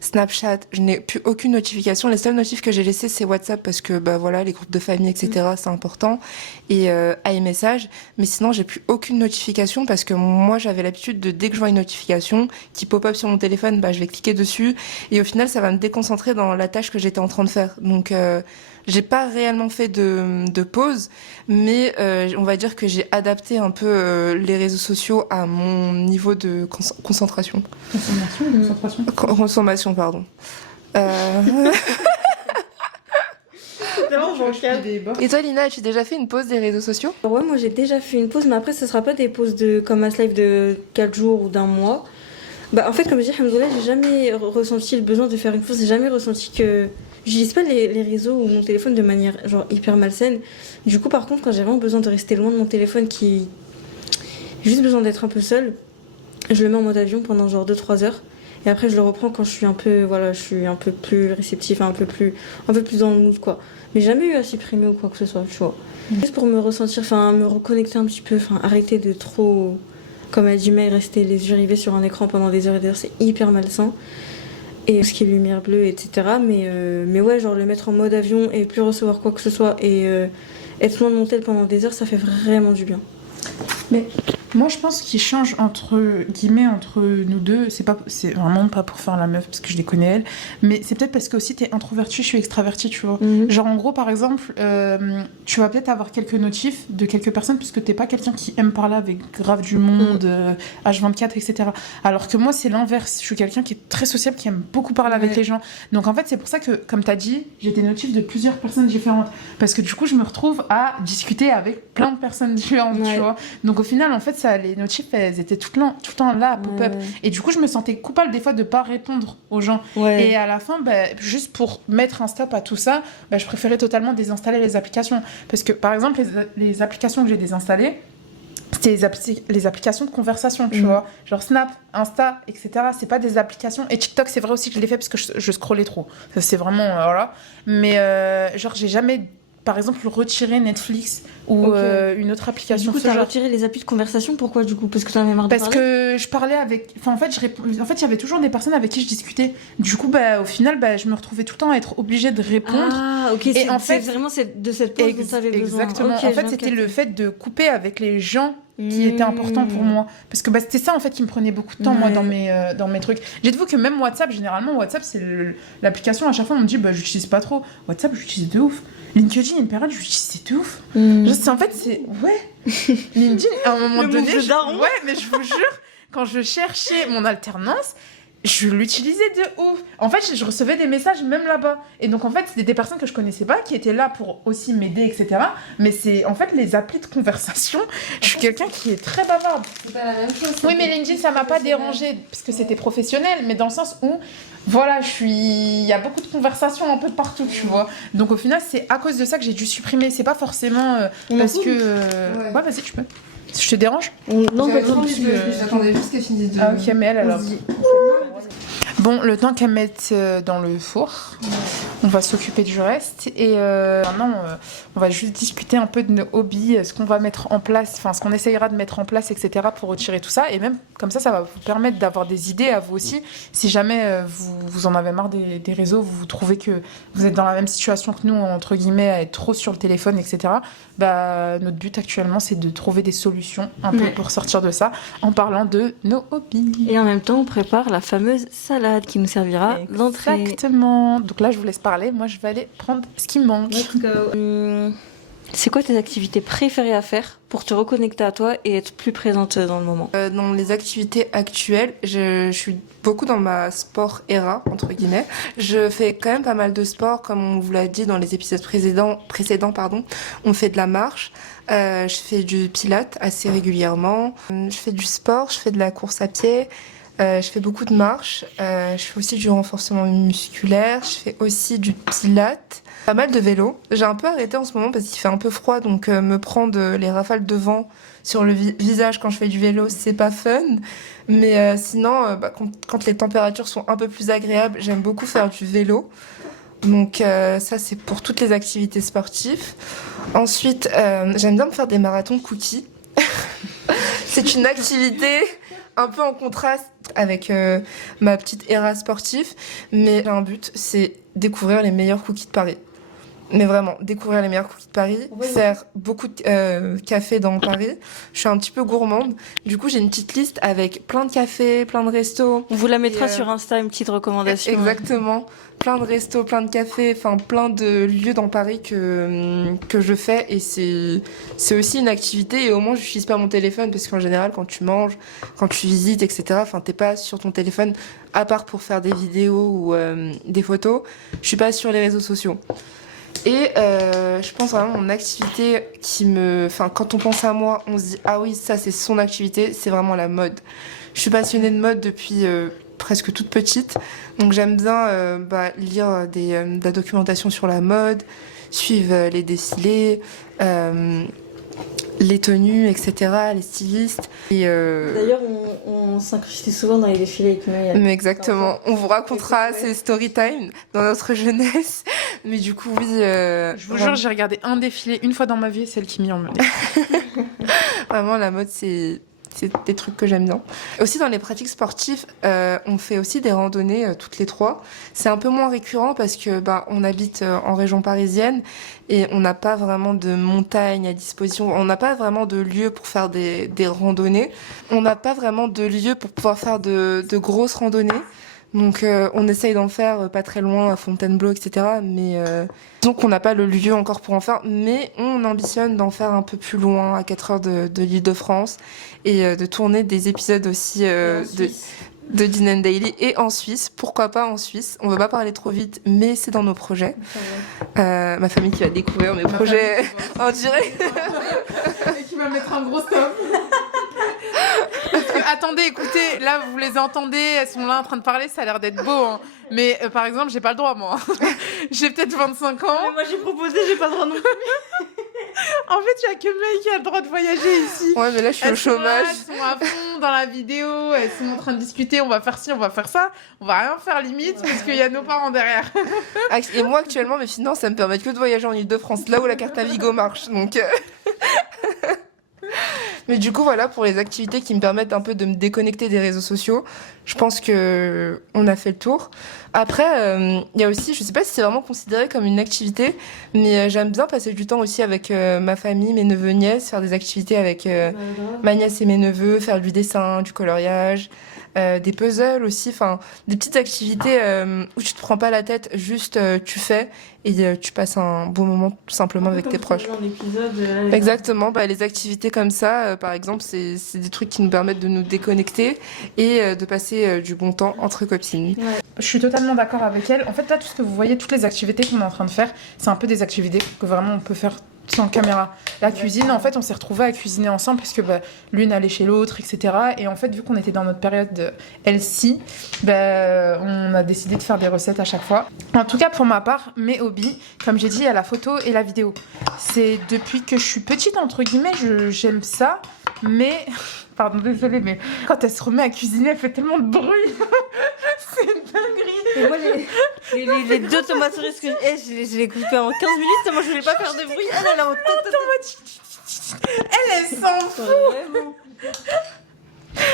Snapchat. Je n'ai plus aucune notification. Les seules notifs que j'ai laissées, c'est WhatsApp parce que voilà, les groupes de famille, etc., c'est important, et iMessage. Mais sinon, j'ai plus aucune notification parce que moi, j'avais l'habitude de, dès que je vois une notification qui pop-up sur mon téléphone, je vais cliquer dessus et au final, ça va me déconcentrer dans la tâche que j'étais en train de faire. Donc, j'ai pas réellement fait de pause, mais on va dire que j'ai adapté un peu les réseaux sociaux à mon niveau de concentration. Consommation ou concentration ? Consommation, pardon. Et toi, Lina, as-tu déjà fait une pause des réseaux sociaux ? Ouais, moi j'ai déjà fait une pause, mais après, ce sera pas des pauses comme un live de 4 jours ou d'un mois. En fait, comme je dis, alhamdoulilah, j'ai jamais ressenti le besoin de faire une pause, j'ai jamais ressenti que. J'utilise pas les réseaux ou mon téléphone de manière genre hyper malsaine. Du coup, par contre, quand j'ai vraiment besoin de rester loin de mon téléphone, j'ai juste besoin d'être un peu seule, je le mets en mode avion pendant genre 2-3 heures. Et après, je le reprends quand je suis un peu plus réceptif, un peu plus dans le mood, quoi. Mais jamais eu à supprimer ou quoi que ce soit, tu vois. Juste pour me ressentir, me reconnecter un petit peu, arrêter de trop, comme a dit May, rester les yeux rivés sur un écran pendant des heures et des heures, c'est hyper malsain. Et ce qui est lumière bleue, etc. Mais ouais, genre le mettre en mode avion et plus recevoir quoi que ce soit et être loin de mon tel pendant des heures, ça fait vraiment du bien. Mais moi, je pense qu'il change entre nous deux. C'est vraiment pas pour faire la meuf parce que je les connais elles, mais c'est peut-être parce que aussi t'es introvertie, je suis extravertie, tu vois. Genre en gros, par exemple, tu vas peut-être avoir quelques notifs de quelques personnes parce que t'es pas quelqu'un qui aime parler avec grave du monde, H24, etc. Alors que moi, c'est l'inverse. Je suis quelqu'un qui est très sociable, qui aime beaucoup parler avec les gens. Donc en fait, c'est pour ça que, comme t'as dit, j'ai des notifs de plusieurs personnes différentes parce que du coup, je me retrouve à discuter avec plein de personnes différentes, tu vois. Donc au final, en fait, les notifs, elles étaient tout le temps là, à pop-up. Et du coup, je me sentais coupable des fois de pas répondre aux gens. Et à la fin, juste pour mettre un stop à tout ça, je préférais totalement désinstaller les applications. Parce que, par exemple, les applications que j'ai désinstallées, c'était les applications de conversation, tu vois. Genre Snap, Insta, etc. C'est pas des applications. Et TikTok, c'est vrai aussi que je l'ai fait parce que je scrollais trop. Ça, c'est vraiment... voilà. Mais genre, j'ai jamais... Par exemple, retirer Netflix ou une autre application. Du coup, t'as retiré les applis de conversation, pourquoi du coup ? Parce que t'en avais marre de parler ? Parce que je parlais avec... en fait, il y avait toujours des personnes avec qui je discutais. Du coup, au final, je me retrouvais tout le temps à être obligée de répondre. Ah, ok, et c'est vraiment de cette pause dont t'avais besoin. Exactement. Okay, en fait, c'était le fait de couper avec les gens qui était important pour moi. Parce que c'était ça, en fait, qui me prenait beaucoup de temps, moi, dans mes trucs. Dites-vous que même WhatsApp, généralement, WhatsApp, c'est l'application, à chaque fois, on me dit, j'utilise pas trop. WhatsApp, j'utilise de ouf. LinkedIn, il y a une période, j'utilisais de ouf. En fait, c'est... Ouais. LinkedIn, à un moment donné... Ouais, mais je vous jure, quand je cherchais mon alternance, je l'utilisais de ouf. En fait, je recevais des messages même là-bas. Et donc, en fait, c'était des personnes que je connaissais pas, qui étaient là pour aussi m'aider, etc. Mais c'est, en fait, les applis de conversation. Je suis quelqu'un qui est très bavarde. C'est pas la même chose. Oui, mais LinkedIn, ça m'a pas dérangée, parce que c'était professionnel, mais dans le sens où, voilà, il y a beaucoup de conversations un peu de partout, tu vois. Donc, au final, c'est à cause de ça que j'ai dû supprimer. C'est pas forcément parce que... Ouais, vas-y, tu peux. Je te dérange ? Non, pas trop. J'attendais juste qu'elle finisse de... Ah, ok, mais elle, alors... Bon, le temps qu'elle mette dans le four, on va s'occuper du reste. Et maintenant, on va juste discuter un peu de nos hobbies, ce qu'on va mettre en place, enfin, ce qu'on essayera de mettre en place, etc. pour retirer tout ça. Et même, comme ça va vous permettre d'avoir des idées à vous aussi. Si jamais vous en avez marre des réseaux, vous trouvez que vous êtes dans la même situation que nous, entre guillemets, à être trop sur le téléphone, etc. Notre but actuellement, c'est de trouver des solutions un peu pour sortir de ça, en parlant de nos hobbies. Et en même temps, on prépare la fameuse salade qui nous servira d'entrée. Exactement. Donc là, je vous laisse parler. Moi, je vais aller prendre ce qui me manque. Let's go. C'est quoi tes activités préférées à faire pour te reconnecter à toi et être plus présente dans le moment ? Dans les activités actuelles, je suis beaucoup dans ma sport era, entre guillemets. Je fais quand même pas mal de sport, comme on vous l'a dit dans les épisodes précédents, pardon. On fait de la marche, je fais du pilates assez régulièrement, je fais du sport, je fais de la course à pied. Je fais beaucoup de marche. Je fais aussi du renforcement musculaire. Je fais aussi du pilates. Pas mal de vélo. J'ai un peu arrêté en ce moment parce qu'il fait un peu froid, donc me prendre les rafales de vent sur le visage quand je fais du vélo, c'est pas fun. Mais sinon, quand les températures sont un peu plus agréables, j'aime beaucoup faire du vélo. Donc ça, c'est pour toutes les activités sportives. Ensuite, j'aime bien me faire des marathons cookies. C'est une activité un peu en contraste avec ma petite era sportive, mais j'ai un but, c'est découvrir les meilleurs cookies de Paris. Mais vraiment, découvrir les meilleurs cookies de Paris, faire beaucoup de cafés dans Paris. Je suis un petit peu gourmande. Du coup, j'ai une petite liste avec plein de cafés, plein de restos. On vous la mettra sur Insta, une petite recommandation. Exactement. Plein de restos, plein de cafés, enfin plein de lieux dans Paris que je fais. Et c'est aussi une activité. Et au moins, je n'utilise pas mon téléphone parce qu'en général, quand tu manges, quand tu visites, etc., enfin, t'es pas sur ton téléphone, à part pour faire des vidéos ou des photos. Je suis pas sur les réseaux sociaux. Et je pense vraiment mon activité quand on pense à moi, on se dit ah oui, ça c'est son activité, c'est vraiment la mode. Je suis passionnée de mode depuis presque toute petite, donc j'aime bien lire de la documentation sur la mode, suivre les défilés, les tenues, etc., les stylistes. Et D'ailleurs, on s'incrustait souvent dans les défilés avec Maya. Mais exactement. On vous racontera ces story time dans notre jeunesse. Mais du coup, oui. Je vous jure, j'ai regardé un défilé une fois dans ma vie, celle qui m'y emmenait. Vraiment, la mode, c'est des trucs que j'aime bien. Aussi, dans les pratiques sportives, on fait aussi des randonnées toutes les trois. C'est un peu moins récurrent parce que on habite en région parisienne et on n'a pas vraiment de montagne à disposition. On n'a pas vraiment de lieu pour faire des randonnées. On n'a pas vraiment de lieu pour pouvoir faire de grosses randonnées. Donc on essaye d'en faire pas très loin à Fontainebleau, etc. Mais disons qu'on n'a pas le lieu encore pour en faire. Mais on ambitionne d'en faire un peu plus loin, à 4 heures de l'Île-de-France, et de tourner des épisodes aussi de Dean and Daily et en Suisse. Pourquoi pas en Suisse? On veut pas parler trop vite, mais c'est dans nos projets. Ma famille qui va découvrir mes projets en direct. Et qui va mettre un gros stop. Attendez, écoutez, là vous les entendez, elles sont là en train de parler, ça a l'air d'être beau. Hein. Mais par exemple, j'ai pas le droit, moi. J'ai peut-être 25 ans. Ouais, moi j'ai proposé, j'ai pas le droit non plus. En fait, il y a que May qui a le droit de voyager ici. Ouais, mais là je suis au chômage. Elles sont à fond dans la vidéo, elles sont en train de discuter, on va faire ci, on va faire ça. On va rien faire limite parce qu'il y a nos parents derrière. Et moi actuellement, mes finances, ça me permet que de voyager en Île-de-France, là où la carte Navigo marche. Donc. Mais du coup, voilà, pour les activités qui me permettent un peu de me déconnecter des réseaux sociaux, je pense que on a fait le tour. Après, il y a aussi, je sais pas si c'est vraiment considéré comme une activité, mais j'aime bien passer du temps aussi avec ma famille, mes neveux, nièces, faire des activités avec ma nièce et mes neveux, faire du dessin, du coloriage, des puzzles aussi, enfin des petites activités où tu te prends pas la tête, juste tu fais et tu passes un bon moment tout simplement avec tes proches. Exactement, les activités comme ça, par exemple, c'est des trucs qui nous permettent de nous déconnecter et de passer du bon temps entre copines. Ouais. Je suis totalement d'accord avec elle. En fait, là, tout ce que vous voyez, toutes les activités qu'on est en train de faire, c'est un peu des activités que vraiment on peut faire sans caméra. La cuisine, en fait, on s'est retrouvés à cuisiner ensemble parce que l'une allait chez l'autre, etc. Et en fait, vu qu'on était dans notre période de LC, on a décidé de faire des recettes à chaque fois. En tout cas, pour ma part, mes hobbies, comme j'ai dit, il y a la photo et la vidéo. C'est depuis que je suis petite, entre guillemets, j'aime ça, mais... Pardon, désolée, mais quand elle se remet à cuisiner, elle fait tellement de bruit. C'est une dinguerie. Et moi, les deux tomates cerises que je l'ai coupées en 15 minutes, moi je voulais pas faire de bruit. Elle est en Elle s'en fout.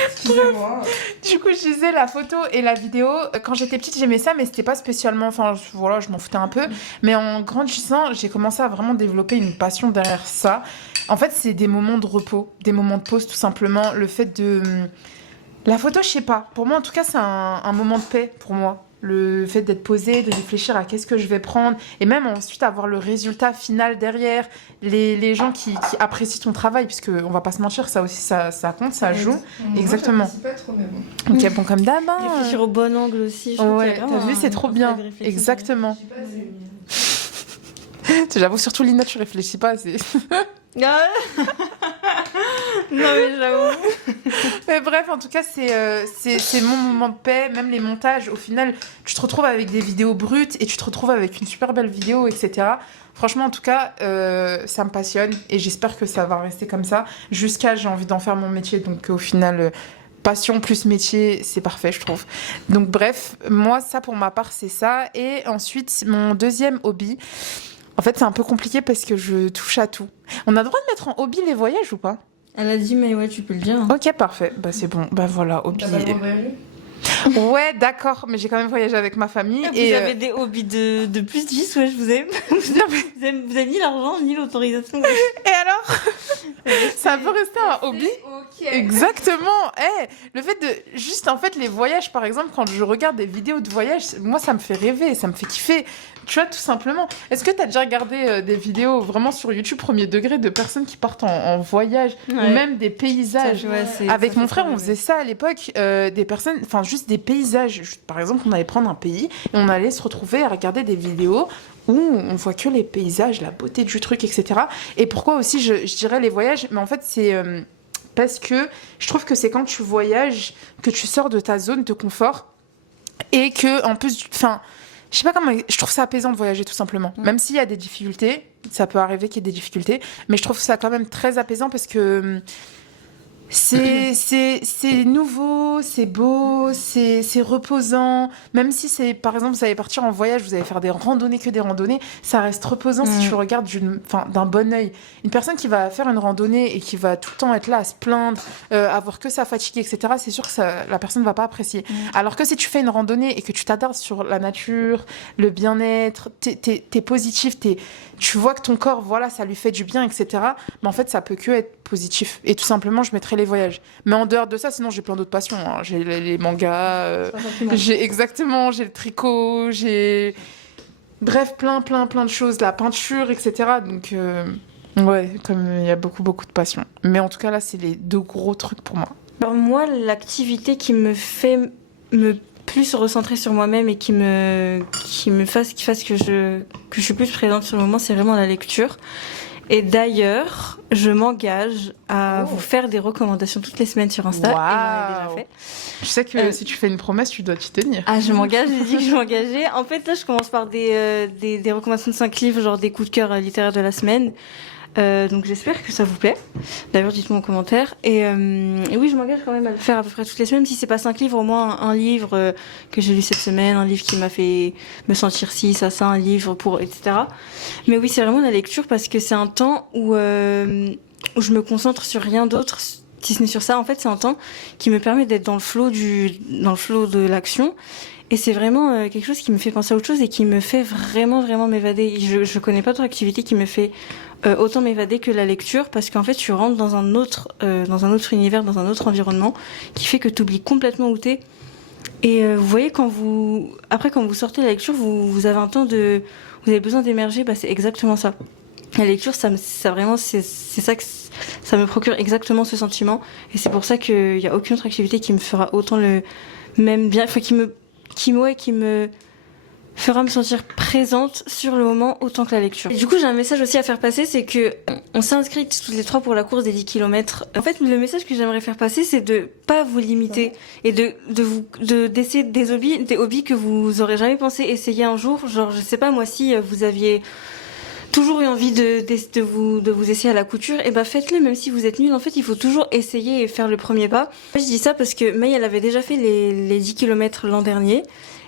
Excusez-moi. Du coup, je disais la photo et la vidéo. Quand j'étais petite, j'aimais ça, mais c'était pas spécialement. Enfin, voilà, je m'en foutais un peu. Mais en grandissant, j'ai commencé à vraiment développer une passion derrière ça. En fait, c'est des moments de repos, des moments de pause, tout simplement. Le fait de. La photo, je sais pas. Pour moi, en tout cas, c'est un moment de paix pour moi. Le fait d'être posé, de réfléchir à qu'est-ce que je vais prendre, et même ensuite avoir le résultat final derrière, les gens qui apprécient ton travail, puisque on va pas se mentir, ça aussi ça compte, ça joue. Exactement. Moi, pas trop, mais bon. Ok, bon comme d'hab. Réfléchir au bon angle aussi. Je trouve Ouais, qu'il y a t'as vu, c'est trop bien. Exactement. J'avoue, surtout Lina, tu réfléchis pas assez. Non mais j'avoue. Mais bref, en tout cas, c'est mon moment de paix. Même les montages, au final, tu te retrouves avec des vidéos brutes et tu te retrouves avec une super belle vidéo, etc. Franchement, en tout cas, ça me passionne et j'espère que ça va rester comme ça jusqu'à j'ai envie d'en faire mon métier. Donc au final, passion plus métier, c'est parfait, je trouve. Donc bref, moi, ça pour ma part, c'est ça. Et ensuite, mon deuxième hobby, en fait, c'est un peu compliqué parce que je touche à tout. On a le droit de mettre en hobby les voyages ou pas ? Elle a dit mais ouais tu peux le dire. Ok, parfait. Bah c'est bon. Bah voilà, hobby. T'as pas le droit de voyager ? Ouais, d'accord, mais j'ai quand même voyagé avec ma famille. Vous et avez des hobbies de plus 10, ouais je vous aime. Vous avez ni l'argent ni l'autorisation. Et alors ça peut rester un hobby. Ok. Exactement. Le fait de juste en fait les voyages par exemple quand je regarde des vidéos de voyage, moi ça me fait rêver, ça me fait kiffer. Tu vois tout simplement. Est-ce que t'as déjà regardé des vidéos vraiment sur YouTube premier degré de personnes qui partent en voyage ou même des paysages? Avec mon frère, on faisait ça à l'époque, des personnes, enfin juste des paysages. Par exemple, on allait prendre un pays et on allait se retrouver à regarder des vidéos où on voit que les paysages, la beauté du truc, etc. Et pourquoi aussi je dirais les voyages? Mais en fait, c'est parce que je trouve que c'est quand tu voyages que tu sors de ta zone de confort et que en plus, enfin, je sais pas comment, je trouve ça apaisant de voyager tout simplement. Même s'il y a des difficultés, ça peut arriver qu'il y ait des difficultés, mais je trouve ça quand même très apaisant parce que c'est nouveau, c'est beau, c'est reposant. Même si c'est, par exemple, vous allez partir en voyage, vous allez faire des randonnées, que des randonnées, ça reste reposant si tu regardes d'un bon œil. Une personne qui va faire une randonnée et qui va tout le temps être là à se plaindre, avoir que ça fatigué, etc., c'est sûr que la personne ne va pas apprécier. Alors que si tu fais une randonnée et que tu t'attardes sur la nature, le bien-être, t'es positif, tu vois que ton corps, voilà, ça lui fait du bien, etc., mais en fait, ça peut que être positif. Et tout simplement, je mettrais les voyages. Mais en dehors de ça, sinon, j'ai plein d'autres passions. Hein. J'ai les mangas, j'ai le tricot, j'ai... Bref, plein de choses. La peinture, etc. Donc, ouais, comme il y a beaucoup de passions. Mais en tout cas, là, c'est les deux gros trucs pour moi. Alors moi, l'activité qui me fait me plus recentrer sur moi-même et qui fasse que je suis plus présente sur le moment, c'est vraiment la lecture. Et d'ailleurs, je m'engage à vous faire des recommandations toutes les semaines sur Insta. Wow. Et j'en ai déjà fait. Je sais que si tu fais une promesse, tu dois t'y tenir. Ah, je m'engage, j'ai dit que je m'engageais. En fait, là, je commence par des recommandations de 5 livres, genre des coups de cœur littéraires de la semaine. Donc j'espère que ça vous plaît. D'ailleurs, dites-moi en commentaire. Et oui, je m'engage quand même à le faire à peu près toutes les semaines. Même si c'est pas 5 livres, au moins un livre que j'ai lu cette semaine, un livre qui m'a fait me sentir ci, ça, un livre pour, etc. Mais oui, c'est vraiment la lecture parce que c'est un temps où je me concentre sur rien d'autre, si ce n'est sur ça. En fait, c'est un temps qui me permet d'être dans le flow de l'action. Et c'est vraiment quelque chose qui me fait penser à autre chose et qui me fait vraiment m'évader. Je connais pas d'autre activité qui me fait autant m'évader que la lecture parce qu'en fait tu rentres dans un autre univers, dans un autre environnement qui fait que tu oublies complètement où t'es. Et vous voyez quand vous sortez de la lecture, vous avez un temps vous avez besoin d'émerger, bah c'est exactement ça. La lecture, ça vraiment c'est ça que ça me procure exactement ce sentiment et c'est pour ça qu'il y a aucune autre activité qui me fera autant le même bien, enfin qui me fera me sentir présente sur le moment autant que la lecture. Et du coup, j'ai un message aussi à faire passer, c'est que on s'est inscrites toutes les 3 pour la course des 10 km. En fait, le message que j'aimerais faire passer, c'est de pas vous limiter et d'essayer des hobbies que vous aurez jamais pensé essayer un jour. Genre, je sais pas, moi, si vous aviez toujours eu envie de vous essayer à la couture, et bah faites-le, même si vous êtes nul. En fait, il faut toujours essayer et faire le premier pas. Je dis ça parce que May, elle avait déjà fait les 10 km l'an dernier.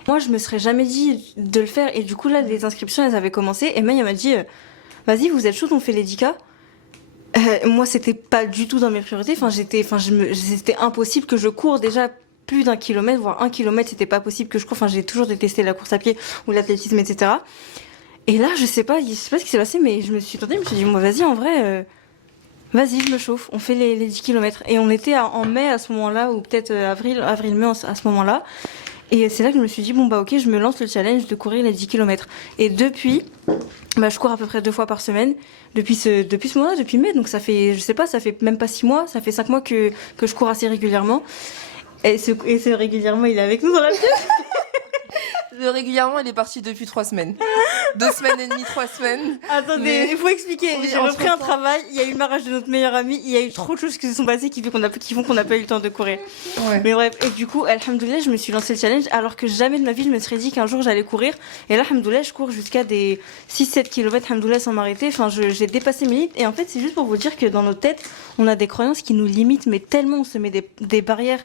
Moi, je me serais jamais dit de le faire. Et du coup, là, les inscriptions, elles avaient commencé. Et May, elle m'a dit, vas-y, vous êtes chaud, on fait les 10K. Moi, c'était pas du tout dans mes priorités. C'était impossible que je cours déjà plus d'1 kilomètre, voire 1 kilomètre, c'était pas possible que je cours. Enfin, j'ai toujours détesté la course à pied ou l'athlétisme, etc. Et là, je sais pas ce qui s'est passé, mais je me suis tentée, je me suis dit, bon, vas-y, en vrai, vas-y, je me chauffe, on fait les 10 km. Et on était en mai à ce moment-là, ou peut-être avril-mai à ce moment-là. Et c'est là que je me suis dit, bon, bah ok, je me lance le challenge de courir les 10 km. Et depuis, bah, je cours à peu près 2 fois par semaine, depuis ce moment-là, depuis mai. Donc ça fait, je sais pas, ça fait même pas 6 mois, ça fait 5 mois que je cours assez régulièrement. Et ce régulièrement, il est avec nous dans la pièce. régulièrement, il est parti depuis 3 semaines. 2 semaines et demie, 3 semaines. Attendez, Mais- il faut expliquer. Oui, J'ai repris un entre-temps. travail, il y a eu le mariage de notre meilleure amie, il y a eu trop de choses qui se sont passées qui font qu'on n'a pas eu le temps de courir. Ouais. Mais bref, et du coup, alhamdoulilah, je me suis lancé le challenge alors que jamais de ma vie je me serais dit qu'un jour j'allais courir. Et là, alhamdoulilah, je cours jusqu'à des 6-7 km, alhamdoulilah, sans m'arrêter. Enfin, j'ai dépassé mes limites. Et en fait, c'est juste pour vous dire que dans nos têtes, on a des croyances qui nous limitent, mais tellement on se met des barrières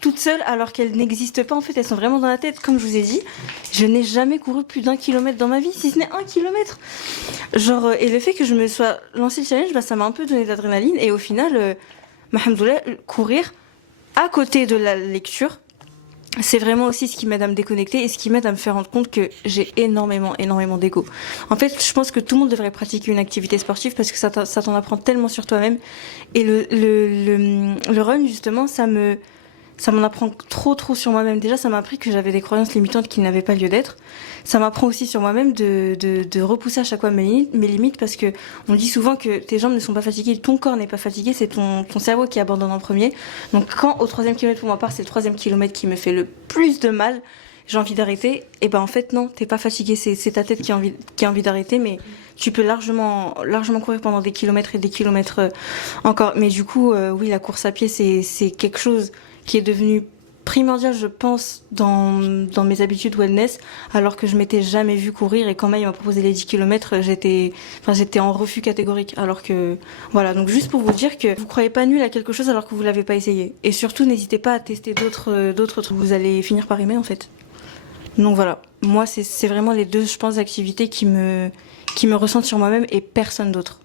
toutes seules alors qu'elles n'existent pas. En fait, elles sont vraiment dans la tête. Comme je vous ai dit, je n'ai jamais couru plus d'1 kilomètre dans ma vie, si ce n'est 1 kilomètre. Genre, et le fait que je me sois lancé le challenge, bah, ça m'a un peu donné d'adrénaline. Et au final, alhamdoulilah, courir à côté de la lecture, c'est vraiment aussi ce qui m'aide à me déconnecter et ce qui m'aide à me faire rendre compte que j'ai énormément d'ego. En fait, je pense que tout le monde devrait pratiquer une activité sportive parce que ça t'en apprend tellement sur toi-même. Et le run, justement, ça m'en apprend trop sur moi-même. Déjà, ça m'a appris que j'avais des croyances limitantes qui n'avaient pas lieu d'être. Ça m'apprend aussi sur moi-même de repousser à chaque fois mes limites parce que on dit souvent que tes jambes ne sont pas fatiguées, ton corps n'est pas fatigué, c'est ton cerveau qui abandonne en premier. Donc quand au 3e kilomètre pour ma part, c'est le 3e kilomètre qui me fait le plus de mal, j'ai envie d'arrêter, et ben en fait non, t'es pas fatigué, c'est ta tête qui a envie d'arrêter, mais tu peux largement courir pendant des kilomètres et des kilomètres encore. Mais du coup, oui, la course à pied, c'est quelque chose qui est devenu primordial, je pense, dans mes habitudes wellness, alors que je m'étais jamais vue courir et quand même il m'a proposé les 10 km, j'étais en refus catégorique. Alors que, voilà, donc juste pour vous dire que vous croyez pas nul à quelque chose alors que vous l'avez pas essayé. Et surtout, n'hésitez pas à tester d'autres trucs. Vous allez finir par aimer, en fait. Donc voilà, moi c'est vraiment les deux, je pense, activités qui me ressentent sur moi-même et personne d'autre.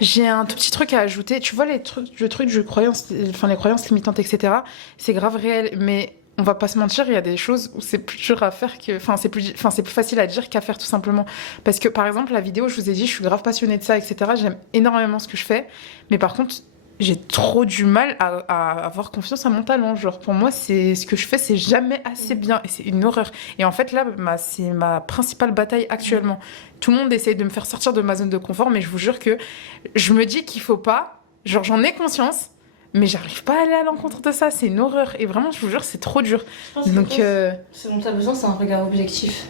J'ai un tout petit truc à ajouter. Tu vois, le truc de croyances, enfin les croyances limitantes, etc. C'est grave réel, mais on va pas se mentir, il y a des choses où c'est plus dur à faire que, c'est plus facile à dire qu'à faire tout simplement. Parce que par exemple, la vidéo, je vous ai dit, je suis grave passionnée de ça, etc. J'aime énormément ce que je fais, mais par contre, j'ai trop du mal à avoir confiance en mon talent. Genre, pour moi, ce que je fais, c'est jamais assez bien. Et c'est une horreur. Et en fait, là, c'est ma principale bataille actuellement. Tout le monde essaye de me faire sortir de ma zone de confort, mais je vous jure que je me dis qu'il faut pas. Genre, j'en ai conscience, mais j'arrive pas à aller à l'encontre de ça. C'est une horreur. Et vraiment, je vous jure, c'est trop dur. Donc, ce dont t'as besoin, c'est un regard objectif.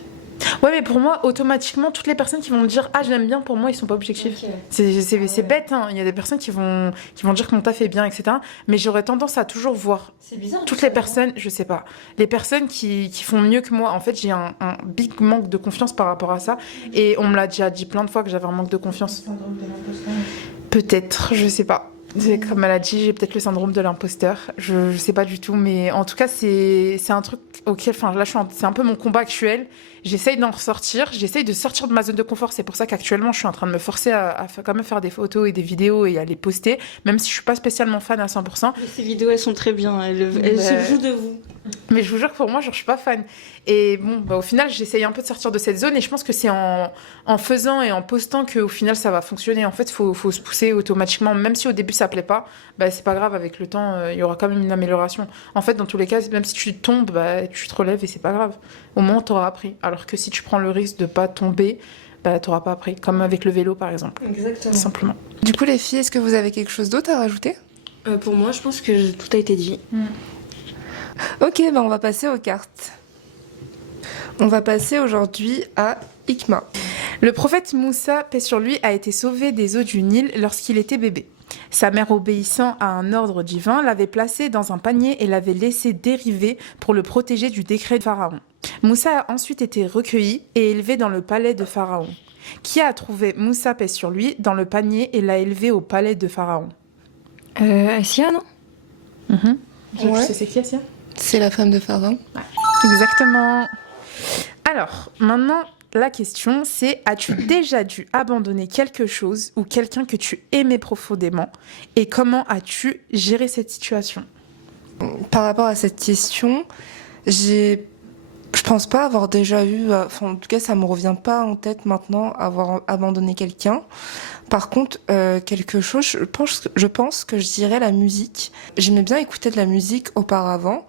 ouais, mais pour moi, automatiquement, toutes les personnes qui vont me dire « Ah, je l'aime bien », pour moi, ils sont pas objectifs. Okay. C'est bête, hein. Il y a des personnes qui vont dire que mon taf est bien, etc. Mais j'aurais tendance à toujours voir C'est bizarre. toutes les personnes, je sais pas, les personnes qui font mieux que moi. En fait, j'ai un big manque de confiance par rapport à ça. Et on me l'a déjà dit plein de fois que j'avais un manque de confiance. Syndrome de l'imposteur. Peut-être, je sais pas. Comme elle a dit, j'ai peut-être le syndrome de l'imposteur. Je sais pas du tout, mais en tout cas, c'est un truc auquel, enfin là, c'est un peu mon combat actuel. J'essaye d'en ressortir, j'essaye de sortir de ma zone de confort. C'est pour ça qu'actuellement, je suis en train de me forcer à quand même faire des photos et des vidéos et à les poster, même si je suis pas spécialement fan à 100%. Ces vidéos, elles sont très bien, elles se jouent de vous. Mais je vous jure que pour moi, genre, je suis pas fan. Et bon, au final, j'essaye un peu de sortir de cette zone et je pense que c'est en faisant et en postant qu'au final, ça va fonctionner. En fait, faut se pousser automatiquement. Même si au début, ça plaît pas, c'est pas grave. Avec le temps, il y aura quand même une amélioration. En fait, dans tous les cas, même si tu tombes, tu te relèves et c'est pas grave. Au moins, t'auras appris. Alors que si tu prends le risque de pas tomber, t'auras pas appris. Comme avec le vélo, par exemple. Exactement. Simplement. Du coup, les filles, est-ce que vous avez quelque chose d'autre à rajouter ? Pour moi, je pense que tout a été dit. Ok, on va passer aux cartes. On va passer aujourd'hui à Hikma. Le prophète Moussa, paix sur lui, a été sauvé des eaux du Nil lorsqu'il était bébé. Sa mère, obéissant à un ordre divin, l'avait placé dans un panier et l'avait laissé dériver pour le protéger du décret de Pharaon. Moussa a ensuite été recueilli et élevé dans le palais de Pharaon. Qui a trouvé Moussa, paix sur lui, dans le panier et l'a élevé au palais de Pharaon ? Assia, non ? Ouais. Tu sais c'est qui, Assia ? C'est la femme de Pharaon. Exactement. Alors, maintenant, la question, c'est as-tu déjà dû abandonner quelque chose ou quelqu'un que tu aimais profondément et comment as-tu géré cette situation ? Par rapport à cette question, je pense pas avoir déjà eu, en tout cas, ça me revient pas en tête maintenant avoir abandonné quelqu'un. Par contre, quelque chose, je pense que je dirais la musique. J'aimais bien écouter de la musique auparavant.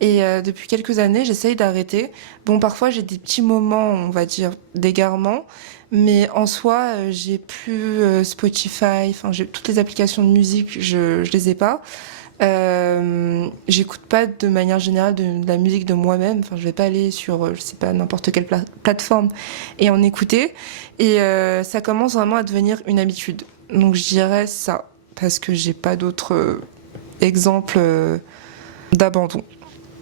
Et depuis quelques années, j'essaye d'arrêter. Bon, parfois, j'ai des petits moments, on va dire, d'égarement. Mais en soi, j'ai plus Spotify. Enfin, j'ai toutes les applications de musique, je les ai pas. J'écoute pas de manière générale de la musique de moi-même. Enfin, je vais pas aller sur, je sais pas, n'importe quelle plateforme et en écouter. Et ça commence vraiment à devenir une habitude. Donc je dirais ça, parce que j'ai pas d'autres exemples d'abandon.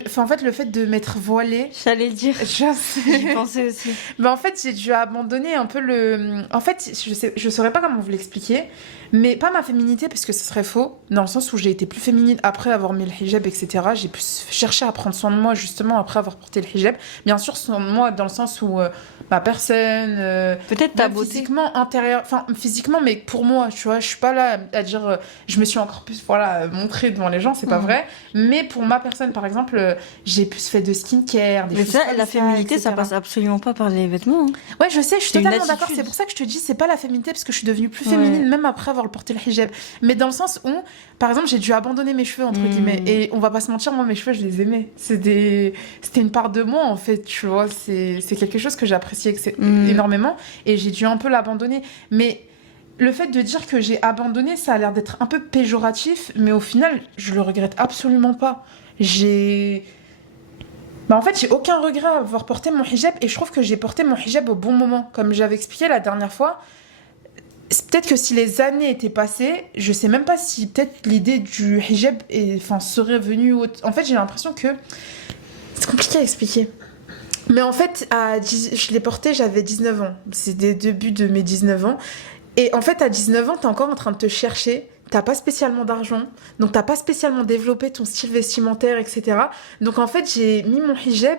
Enfin, en fait, le fait de m'être voilée, J'allais le dire. je sais. J'y pensais aussi. En fait, j'ai dû abandonner un peu le. En fait, je saurais pas comment vous l'expliquer, mais pas ma féminité, parce que ce serait faux, dans le sens où j'ai été plus féminine après avoir mis le hijab, etc. J'ai pu chercher à prendre soin de moi, justement, après avoir porté le hijab. Bien sûr, soin de moi, dans le sens où ma personne. Peut-être ta même beauté. physiquement, intérieur. Enfin, physiquement, mais pour moi, tu vois, je suis pas là à dire. Je me suis encore plus, voilà, montrée devant les gens, c'est pas vrai. Mais pour ma personne, par exemple. J'ai plus fait de skincare, des Mais choses ça, comme la féminité, ça etc. passe absolument pas par les vêtements. Hein. Ouais, je sais, je suis C'est une totalement d'accord. attitude. C'est pour ça que je te dis, c'est pas la féminité, parce que je suis devenue plus Ouais. féminine, même après avoir porté le hijab. Mais dans le sens où, par exemple, j'ai dû abandonner mes cheveux, entre guillemets. Et on va pas se mentir, moi, mes cheveux, je les aimais. C'était une part de moi, en fait, tu vois. C'est quelque chose que j'appréciais énormément. Et j'ai dû un peu l'abandonner. Mais le fait de dire que j'ai abandonné, ça a l'air d'être un peu péjoratif. Mais au final, je le regrette absolument pas. En fait, j'ai aucun regret à avoir porté mon hijab et je trouve que j'ai porté mon hijab au bon moment. Comme j'avais expliqué la dernière fois, c'est peut-être que si les années étaient passées, je sais même pas si peut-être l'idée du hijab serait venue... En fait, j'ai l'impression que... C'est compliqué à expliquer. Mais en fait, je l'ai porté, j'avais 19 ans. C'est des débuts de mes 19 ans. Et en fait, à 19 ans, t'es encore en train de te chercher. T'as pas spécialement d'argent, donc t'as pas spécialement développé ton style vestimentaire, etc. Donc en fait, j'ai mis mon hijab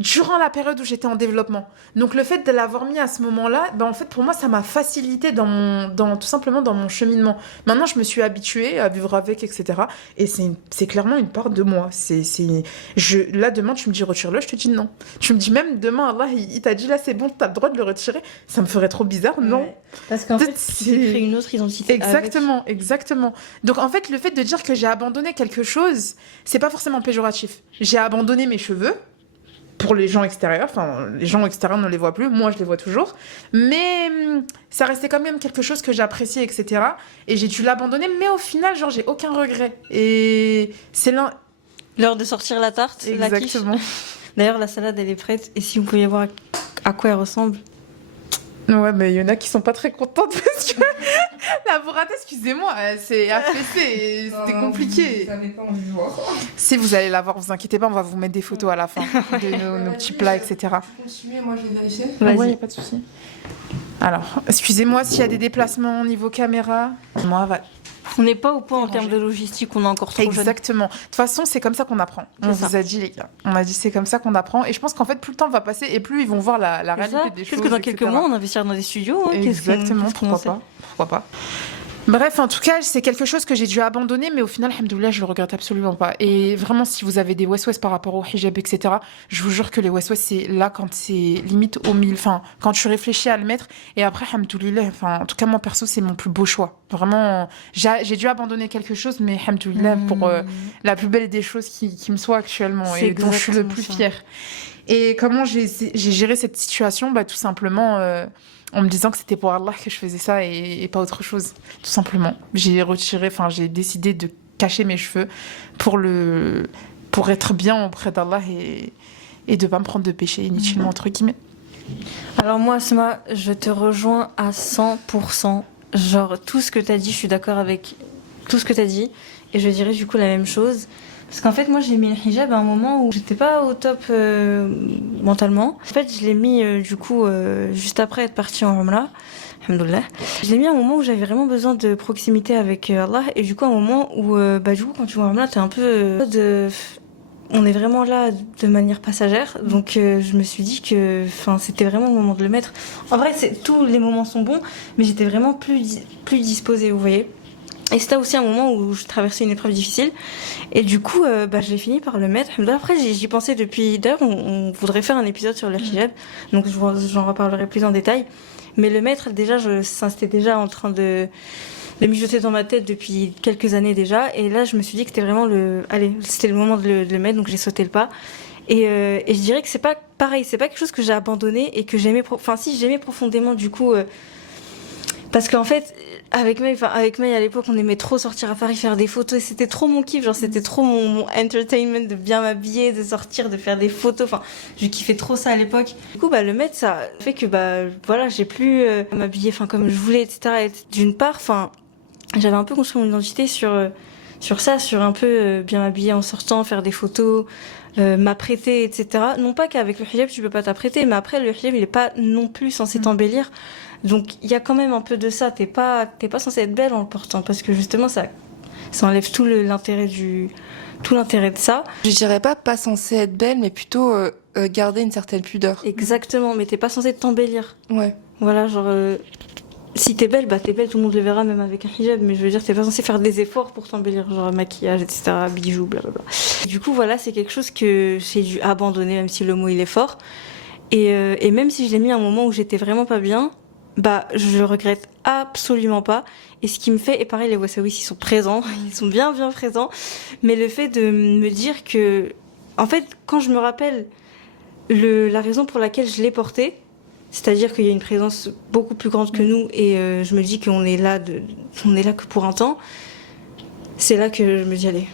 durant la période où j'étais en développement. Donc le fait de l'avoir mis à ce moment-là, en fait pour moi ça m'a facilité tout simplement dans mon cheminement. Maintenant je me suis habituée à vivre avec, etc. Et c'est clairement une part de moi. Là demain tu me dis retire-le, je te dis non. Tu me dis même demain Allah il t'a dit là c'est bon, t'as le droit de le retirer. Ça me ferait trop bizarre, non. Ouais. Parce qu'en fait tu t'es créé une autre identité. Exactement. Donc en fait le fait de dire que j'ai abandonné quelque chose, c'est pas forcément péjoratif. J'ai abandonné mes cheveux. Pour les gens extérieurs, les gens extérieurs ne les voient plus, moi je les vois toujours, mais ça restait quand même quelque chose que j'appréciais, etc. Et j'ai dû l'abandonner, mais au final, genre, j'ai aucun regret. Et c'est l'heure de sortir la tarte, exactement. La quiche. D'ailleurs, la salade, elle est prête, et si vous pouviez voir à quoi elle ressemble. Ouais, mais il y en a qui sont pas très contentes parce que la burrata, excusez-moi, c'est affaissé, c'était compliqué. Vous n'avez pas envie de voir. Si vous allez la voir, vous inquiétez pas, on va vous mettre des photos à la fin de nos petits plats, etc. Continuez, moi je vais vérifier. Vas-y. Ouais, y a pas de souci. Alors, excusez-moi s'il y a des déplacements au niveau caméra. Moi, On n'est pas au point en termes de logistique, on est encore trop jeune. Exactement. De toute façon, c'est comme ça qu'on apprend. On vous a dit, les gars. On a dit, c'est comme ça qu'on apprend. Et je pense qu'en fait, plus le temps va passer et plus ils vont voir la réalité des choses. Peut-être que dans quelques mois, on investira dans des studios. Hein. Exactement, pourquoi pas. Bref, en tout cas, c'est quelque chose que j'ai dû abandonner, mais au final, alhamdoulilah, je le regrette absolument pas. Et vraiment, si vous avez des west-west par rapport au hijab, etc., je vous jure que les west-west, c'est là quand c'est limite au mille, quand tu réfléchis à le mettre. Et après, alhamdoulilah, en tout cas, moi, perso, c'est mon plus beau choix. Vraiment, j'ai dû abandonner quelque chose, mais alhamdoulilah, pour la plus belle des choses qui me soit actuellement C'est et dont je suis le plus fière. Et comment j'ai géré cette situation? Tout simplement... en me disant que c'était pour Allah que je faisais ça et pas autre chose, tout simplement. J'ai décidé de cacher mes cheveux pour être bien auprès d'Allah et de pas me prendre de péché inutilement, entre guillemets. Alors moi, Asma, je te rejoins à 100%. Genre, tout ce que t'as dit, je suis d'accord avec tout ce que t'as dit. Et je dirais du coup la même chose. Parce qu'en fait, moi, j'ai mis le hijab à un moment où j'étais pas au top mentalement. En fait, je l'ai mis juste après être partie en Umrah. Alhamdoulilah. Je l'ai mis à un moment où j'avais vraiment besoin de proximité avec Allah. Et du coup, à un moment où, quand tu vas en Umrah, t'es un peu on est vraiment là de manière passagère. Donc, je me suis dit que c'était vraiment le moment de le mettre. En vrai, tous les moments sont bons, mais j'étais vraiment plus disposée, vous voyez. Et c'était aussi un moment où je traversais une épreuve difficile. Et du coup, j'ai fini par le mettre. Après, j'y pensais depuis... D'ailleurs, on voudrait faire un épisode sur le hijab. Donc, j'en reparlerai plus en détail. Mais le mettre, déjà, c'était déjà en train de mijoter dans ma tête depuis quelques années déjà. Et là, je me suis dit que c'était vraiment c'était le moment de le mettre. Donc, j'ai sauté le pas. Et je dirais que c'est pas pareil. C'est pas quelque chose que j'ai abandonné et que j'aimais... si, j'aimais profondément, du coup... parce qu'en fait... Avec May, à l'époque, on aimait trop sortir à Paris, faire des photos. Et c'était trop mon kiff, genre c'était trop mon entertainment de bien m'habiller, de sortir, de faire des photos. Enfin, je kiffais trop ça à l'époque. Du coup, le Met, ça fait que voilà, j'ai plus m'habiller, comme je voulais, etc. Et d'une part, j'avais un peu construit mon identité sur ça, sur un peu bien m'habiller en sortant, faire des photos. M'apprêter, etc. Non pas qu'avec le hijab tu peux pas t'apprêter, mais après le hijab il est pas non plus censé t'embellir. Donc il y a quand même un peu de ça. T'es pas censé être belle en le portant parce que justement ça enlève tout l'intérêt de ça. Je dirais pas censée être belle, mais plutôt garder une certaine pudeur. Exactement, mais t'es pas censé t'embellir. Ouais. Voilà, genre si t'es belle, tout le monde le verra même avec un hijab, mais je veux dire, t'es pas censé faire des efforts pour t'embellir, genre maquillage, etc., bijoux, blablabla. Du coup, voilà, c'est quelque chose que j'ai dû abandonner, même si le mot il est fort. Et même si je l'ai mis à un moment où j'étais vraiment pas bien, je le regrette absolument pas. Et ce qui me fait, et pareil, les wassawis, ils sont présents, ils sont bien, bien présents, mais le fait de me dire que, en fait, quand je me rappelle la raison pour laquelle je l'ai porté, c'est-à-dire qu'il y a une présence beaucoup plus grande que nous et je me dis qu'on est là que pour un temps. C'est là que je me dis allez,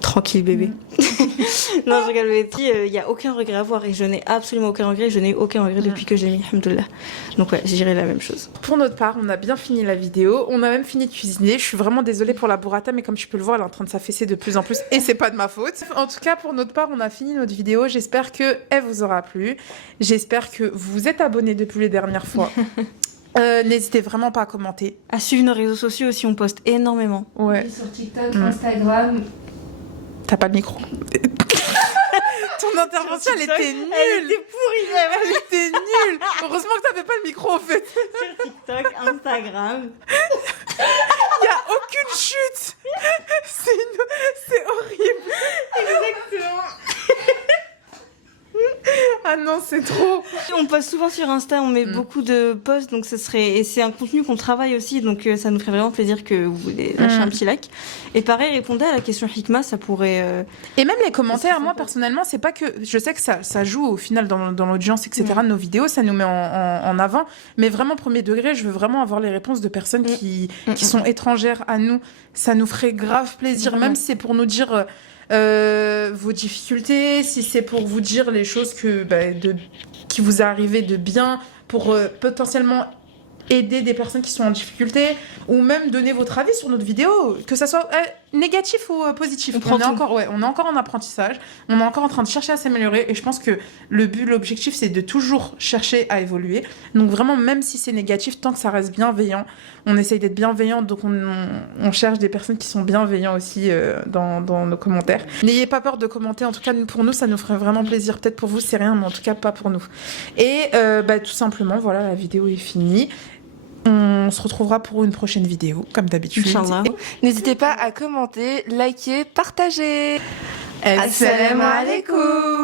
tranquille bébé. Non, je rigole, mais il y a aucun regret à avoir et je n'ai absolument aucun regret. Je n'ai eu aucun regret depuis que je l'ai mis, alhamdoulilah. Donc ouais, je dirais la même chose. Pour notre part, on a bien fini la vidéo. On a même fini de cuisiner. Je suis vraiment désolée pour la burrata, mais comme tu peux le voir, elle est en train de s'affaisser de plus en plus et c'est pas de ma faute. En tout cas, pour notre part, on a fini notre vidéo. J'espère qu'elle vous aura plu. J'espère que vous vous êtes abonnés depuis les dernières fois. N'hésitez vraiment pas à commenter. À suivre nos réseaux sociaux aussi, on poste énormément. Ouais. Sur TikTok, Instagram. T'as pas le micro. Ton intervention, elle était nulle. Elle était pourrie. Elle était nulle. Heureusement que t'avais pas le micro, en fait. Sur TikTok, Instagram. Il y a aucune chute. C'est horrible. Exactement. Ah non, c'est trop. On poste souvent sur Insta, on met beaucoup de posts, donc et c'est un contenu qu'on travaille aussi, donc ça nous ferait vraiment plaisir que vous voulez lâcher un petit like. Et pareil, répondez à la question Hikma, ça pourrait... Et même les commentaires, moi personnellement, c'est pas que... Je sais que ça joue au final dans l'audience, etc. de nos vidéos, ça nous met en avant, mais vraiment premier degré, je veux vraiment avoir les réponses de personnes qui sont étrangères à nous. Ça nous ferait grave plaisir, même si c'est pour nous dire... vos difficultés, si c'est pour vous dire les choses qui vous arrivent de bien, pour potentiellement aider des personnes qui sont en difficulté, ou même donner votre avis sur notre vidéo, que ça soit négatif ou positif. On est encore en apprentissage, on est encore en train de chercher à s'améliorer, et je pense que l'objectif, c'est de toujours chercher à évoluer. Donc vraiment, même si c'est négatif, tant que ça reste bienveillant, on essaye d'être bienveillant, donc on cherche des personnes qui sont bienveillants aussi dans nos commentaires. N'ayez pas peur de commenter, en tout cas pour nous, ça nous ferait vraiment plaisir. Peut-être pour vous, c'est rien, mais en tout cas pas pour nous. Et tout simplement, voilà, la vidéo est finie. On se retrouvera pour une prochaine vidéo, comme d'habitude. Inch'Allah. N'hésitez pas à commenter, liker, partager. Assalamu alaikum.